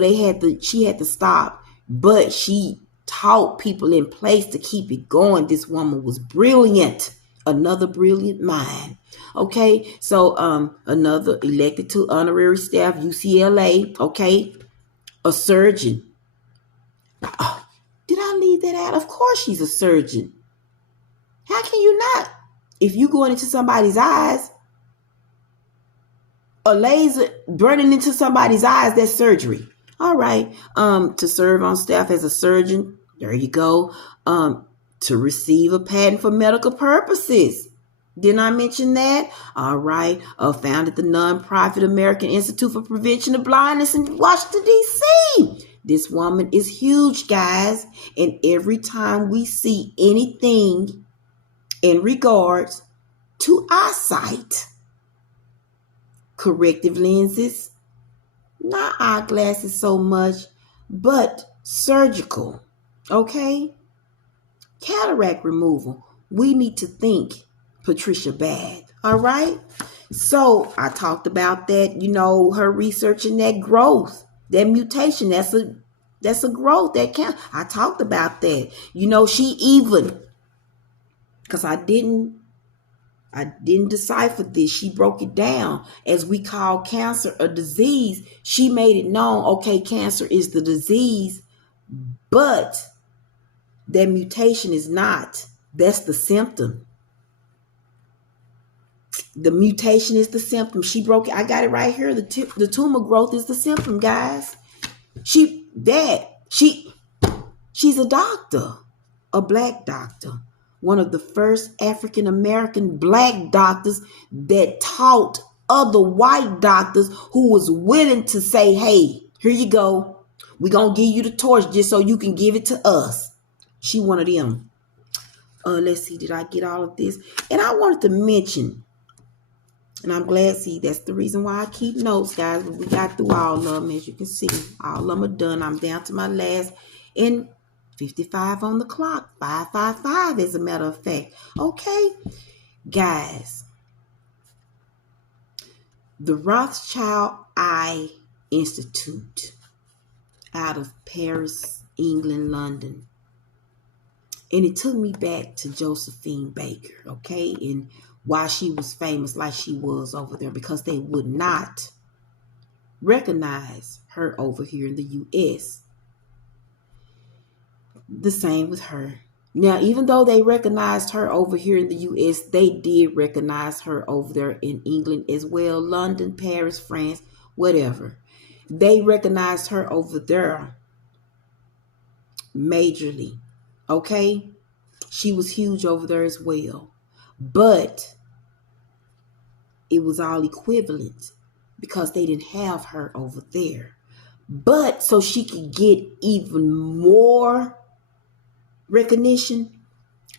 she had to stop, but she taught people in place to keep it going. This woman was brilliant. Another brilliant mind. Okay, so another elected to honorary staff, UCLA. Okay, a surgeon. Oh, did I leave that out? Of course she's a surgeon. How can you not? If you going into somebody's eyes, a laser burning into somebody's eyes, that's surgery. All right. To serve on staff as a surgeon, there you go. To receive a patent for medical purposes. Didn't I mention that? All right. Founded the nonprofit American Institute for Prevention of Blindness in Washington, D.C. This woman is huge, guys. And every time we see anything in regards to eyesight, corrective lenses, not eyeglasses so much, but surgical, okay? Cataract removal. We need to think Patricia Bad, all right? So I talked about that, her researching that growth, that mutation. That's a growth that can. I talked about that. She even, because I didn't decipher this. She broke it down as we call cancer a disease. She made it known, okay, cancer is the disease, but that mutation is not. That's the symptom. The mutation is the symptom. She broke it. I got it right here. The tumor growth is the symptom, guys. She's a doctor, a black doctor. One of the first African-American black doctors that taught other white doctors who was willing to say, hey, here you go. We're going to give you the torch just so you can give it to us. She one of them. Let's see, did I get all of this? And I wanted to mention, and I'm glad, see, that's the reason why I keep notes, guys. But we got through all of them, as you can see. All of them are done. I'm down to my last. And 55 on the clock. 555 as a matter of fact. Okay, guys. The Rothschild Eye Institute out of Paris, England, London. And it took me back to Josephine Baker, okay? And why she was famous like she was over there, because they would not recognize her over here in the U.S. The same with her. Now, even though they recognized her over here in the U.S., they did recognize her over there in England as well. London, Paris, France, whatever. They recognized her over there majorly. Okay? She was huge over there as well. But it was all equivalent because they didn't have her over there. But so she could get even more recognition,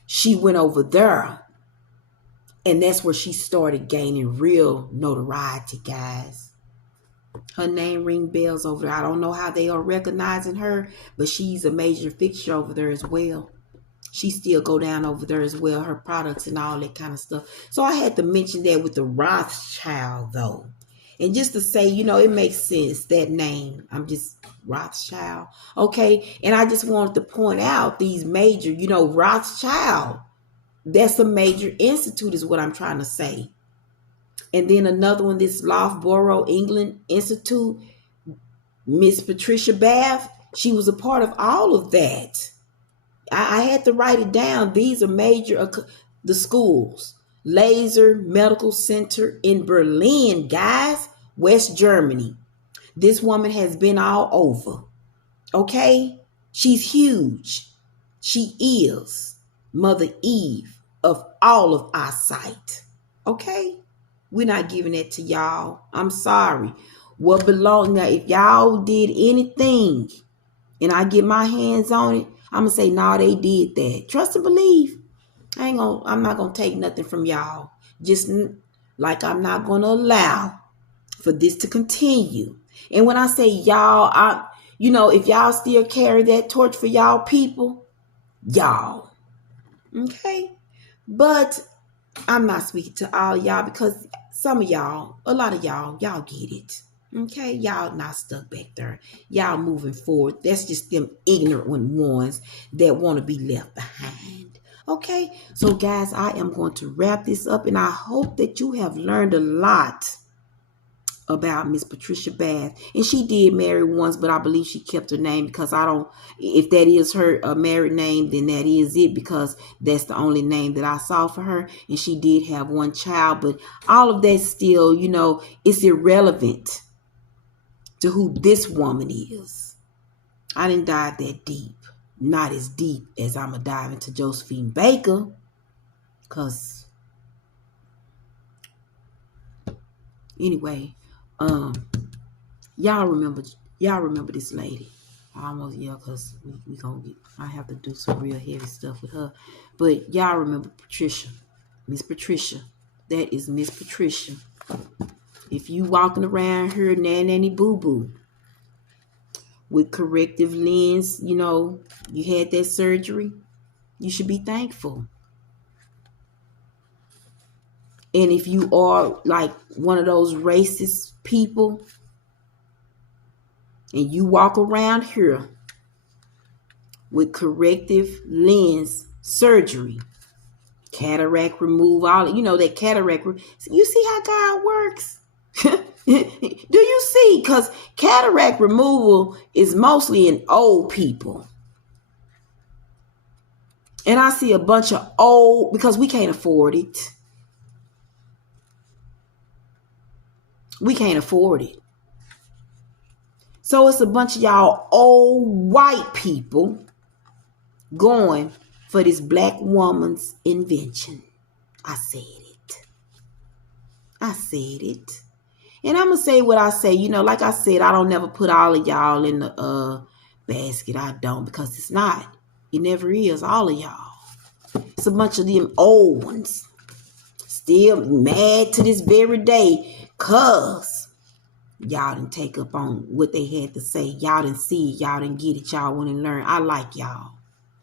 she went over there, and that's where she started gaining real notoriety, guys. Her name ring bells over there. I don't know how they are recognizing her, but she's a major fixture over there as well. She still go down over there as well, her products and all that kind of stuff. So I had to mention that with the Rothschild, though. And just to say, it makes sense, that name. I'm just Rothschild. Okay. And I just wanted to point out these major, Rothschild. That's a major institute is what I'm trying to say. And then another one, this Loughborough, England Institute. Miss Patricia Bath, she was a part of all of that. I had to write it down. These are major, the schools. Laser Medical Center in Berlin, guys, West Germany. This woman has been all over. Okay? She's huge. She is Mother Eve of all of our sight. Okay? We're not giving that to y'all. I'm sorry. What belongs now, if y'all did anything and I get my hands on it, I'm going to say, no, they did that. Trust and believe. I'm not going to take nothing from y'all. Just like I'm not going to allow for this to continue. And when I say y'all, if y'all still carry that torch for y'all people, y'all. Okay? But I'm not speaking to all y'all because some of y'all, a lot of y'all get it. Okay, y'all not stuck back there. Y'all moving forward. That's just them ignorant ones that want to be left behind. Okay, so guys, I am going to wrap this up, and I hope that you have learned a lot about Miss Patricia Bath. And she did marry once, but I believe she kept her name because if that is her married name, then that is it, because that's the only name that I saw for her. And she did have one child, but all of that still, it's irrelevant to who this woman is. I didn't dive that deep. Not as deep as I'm going to dive into Josephine Baker, because anyway, y'all remember this lady. I almost because I have to do some real heavy stuff with her. But y'all remember Patricia, Miss Patricia. That is Miss Patricia. If you walking around here nanny boo boo with corrective lens, you had that surgery, you should be thankful. And if you are like one of those racist people and you walk around here with corrective lens surgery, cataract removal, all that cataract, you see how God works? Do you see? Because cataract removal is mostly in old people. And I see a bunch of old, because we can't afford it. We can't afford it. So it's a bunch of y'all old white people going for this black woman's invention. I said it. And I'm going to say what I say. Like I said, I don't never put all of y'all in the basket. I don't, because it's not. It never is, all of y'all. It's a bunch of them old ones. Still mad to this very day because y'all didn't take up on what they had to say. Y'all didn't see it. Y'all didn't get it. Y'all went and learn. I like y'all.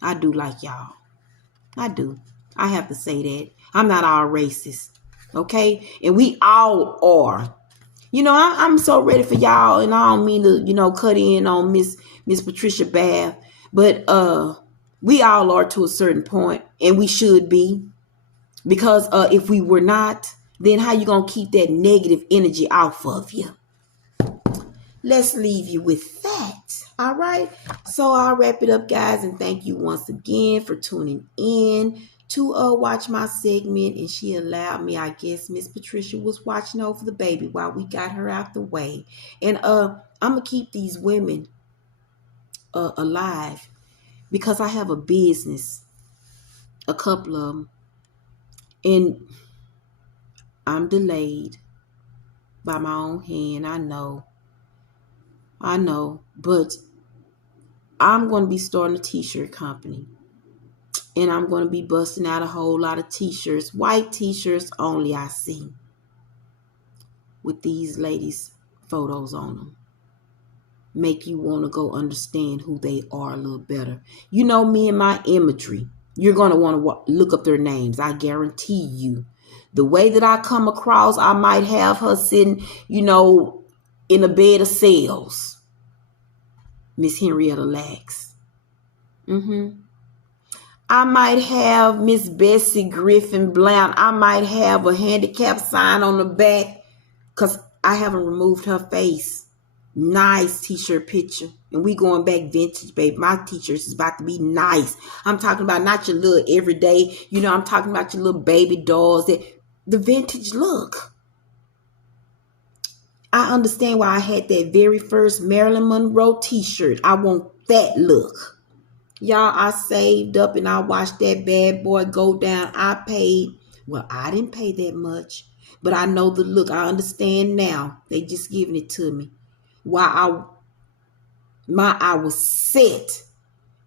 I do like y'all. I do. I have to say that. I'm not all racist. Okay? And we all are. I'm so ready for y'all, and I don't mean to, cut in on Miss Patricia Bath, but we all are to a certain point, and we should be. Because if we were not, then how you going to keep that negative energy off of you? Let's leave you with that. All right. So I'll wrap it up, guys. And thank you once again for tuning in to watch my segment. And she allowed me, I guess Miss Patricia was watching over the baby while we got her out the way. And I'm going to keep these women alive because I have a business, a couple of them. And I'm delayed by my own hand. I know, but I'm going to be starting a t-shirt company. And I'm going to be busting out a whole lot of t-shirts, white t-shirts only, I see, with these ladies' photos on them. Make you want to go understand who they are a little better. Me and my imagery. You're going to want to look up their names. I guarantee you. The way that I come across, I might have her sitting, in a bed of cells. Miss Henrietta Lacks. I might have Miss Bessie Griffin Blount. I might have a handicap sign on the back because I haven't removed her face. Nice t-shirt picture. And we going back vintage, babe. My t-shirts is about to be nice. I'm talking about not your little everyday, I'm talking about your little baby dolls. The vintage look. I understand why I had that very first Marilyn Monroe t-shirt. I want that look. Y'all, I saved up and I watched that bad boy go down. I didn't pay that much, but I know the look. I understand now. They just giving it to me. While I was set.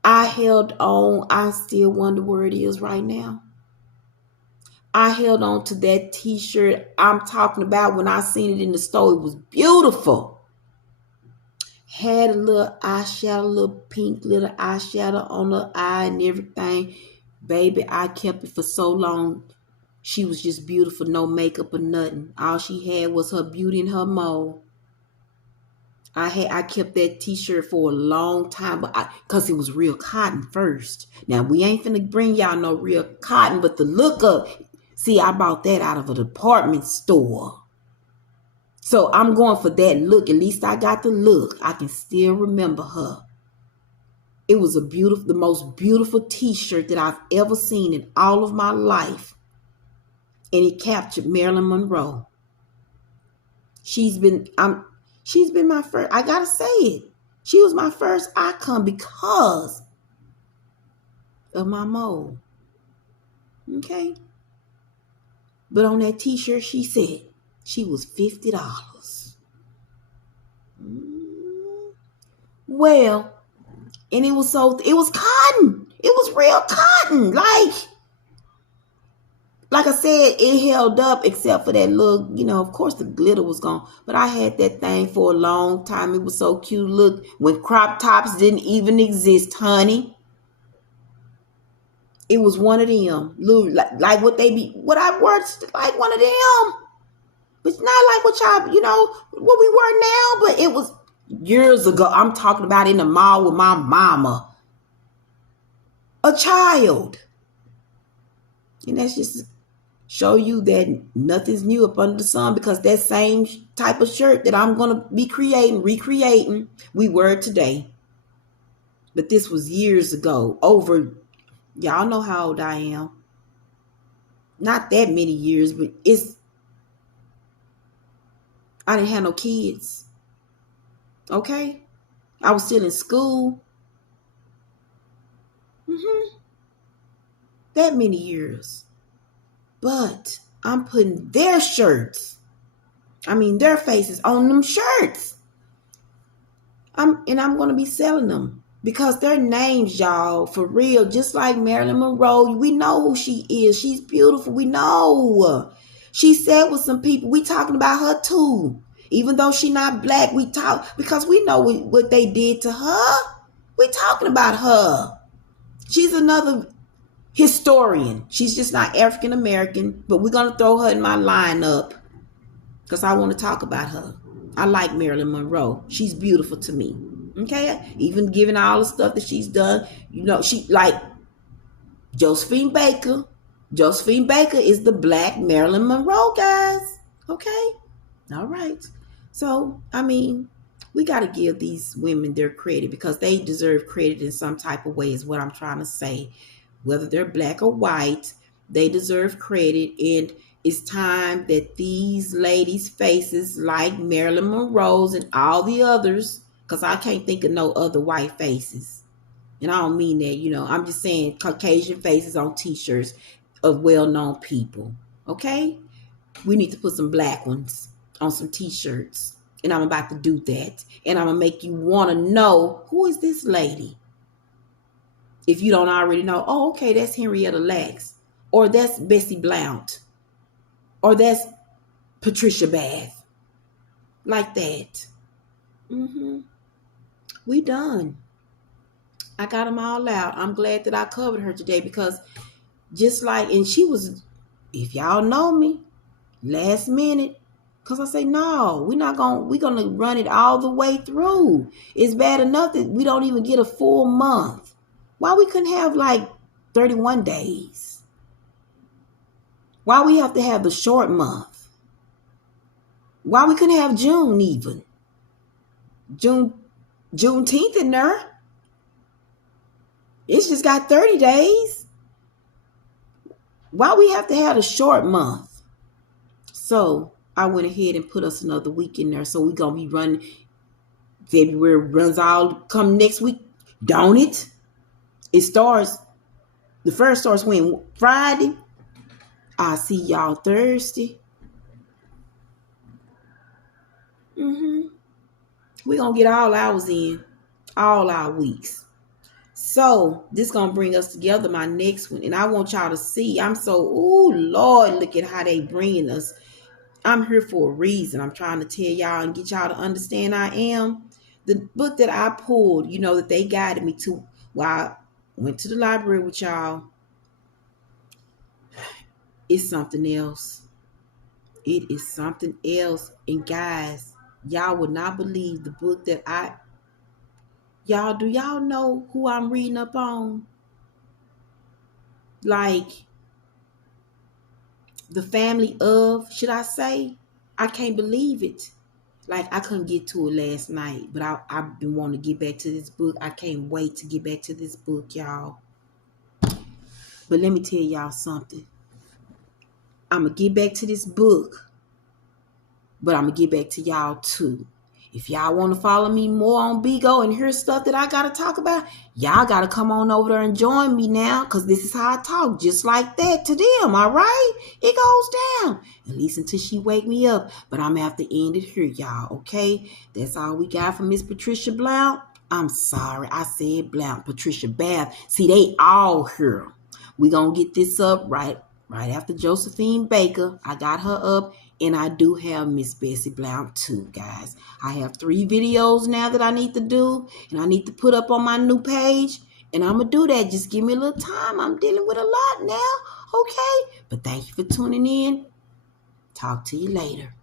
I held on. I still wonder where it is right now. I held on to that t-shirt I'm talking about when I seen it in the store. It was beautiful. Had a little eyeshadow, little pink little eyeshadow on the eye and everything. Baby, I kept it for so long. She was just beautiful, no makeup or nothing. All she had was her beauty and her mole. I kept that t-shirt for a long time, but cause it was real cotton first. Now we ain't finna bring y'all no real cotton, but the look of, see, I bought that out of a department store. So I'm going for that look. At least I got the look. I can still remember her. It was the most beautiful t-shirt that I've ever seen in all of my life. And it captured Marilyn Monroe. She's been my first, I gotta say it. She was my first icon because of my mole. Okay? But on that t-shirt, she said she was $50. Well, and it was cotton. It was real cotton. Like I said, it held up except for that little, of course the glitter was gone. But I had that thing for a long time. It was so cute. Look, when crop tops didn't even exist, honey. It was one of them. Like what they be, what I wore, like one of them. But it's not like what y'all, what we were now. But it was years ago. I'm talking about in the mall with my mama. A child. And that's just show you that nothing's new up under the sun, because that same type of shirt that I'm going to be recreating, we wear today. But this was years ago. Y'all know how old I am. Not that many years, but I didn't have no kids. Okay? I was still in school. That many years. But I'm putting their faces on them shirts. I'm going to be selling them because their names, y'all, for real, just like Marilyn Monroe. We know who she is. She's beautiful. We know. She said with some people, we talking about her too. Even though she not black, we talk because we know what they did to her. We talking about her. She's another historian. She's just not African American, but we're going to throw her in my lineup because I want to talk about her. I like Marilyn Monroe. She's beautiful to me. Okay? Even given all the stuff that she's done, she like Josephine Baker. Josephine Baker is the black Marilyn Monroe, guys. Okay? All right. So, we got to give these women their credit because they deserve credit in some type of way is what I'm trying to say. Whether they're black or white, they deserve credit. And it's time that these ladies' faces like Marilyn Monroe's and all the others, because I can't think of no other white faces. And I don't mean that, I'm just saying Caucasian faces on t-shirts of well-known people. Okay? We need to put some black ones on some t-shirts. And I'm about to do that. And I'm going to make you want to know, who is this lady? If you don't already know, oh, okay, that's Henrietta Lacks. Or that's Bessie Blount. Or that's Patricia Bath. Like that. We done. I got them all out. I'm glad that I covered her today because and she was, if y'all know me, last minute. Because I say, no, we're going to run it all the way through. It's bad enough that we don't even get a full month. Why we couldn't have like 31 days? Why we have to have the short month? Why we couldn't have June even? Juneteenth in there. It's just got 30 days. Why we have to have a short month? So I went ahead and put us another week in there. So we're going to be running. February runs all come next week. Don't it? The first starts when? Friday. I'll see y'all Thursday. We're going to get all ours in. All our weeks. So this going to bring us together, my next one. And I want y'all to see. I'm so, Lord, look at how they bringing us. I'm here for a reason. I'm trying to tell y'all and get y'all to understand I am. The book that I pulled, that they guided me to while I went to the library with y'all. It's something else. It is something else. And guys, y'all would not believe the book that do y'all know who I'm reading up on? Like, the family of, should I say? I can't believe it. Like, I couldn't get to it last night, but I've been wanting to get back to this book. I can't wait to get back to this book, y'all. But let me tell y'all something. I'm going to get back to this book, but I'm going to get back to y'all too. If y'all want to follow me more on Bigo and hear stuff that I got to talk about, y'all got to come on over there and join me now, because this is how I talk, just like that to them, all right? It goes down, at least until she wake me up. But I'm going to have to end it here, y'all, okay? That's all we got from Miss Patricia Blount. I'm sorry, I said Blount, Patricia Bath. See, they all here. We going to get this up right after Josephine Baker. I got her up. And I do have Miss Bessie Blount too, guys. I have 3 videos now that I need to do. And I need to put up on my new page. And I'm going to do that. Just give me a little time. I'm dealing with a lot now. Okay? But thank you for tuning in. Talk to you later.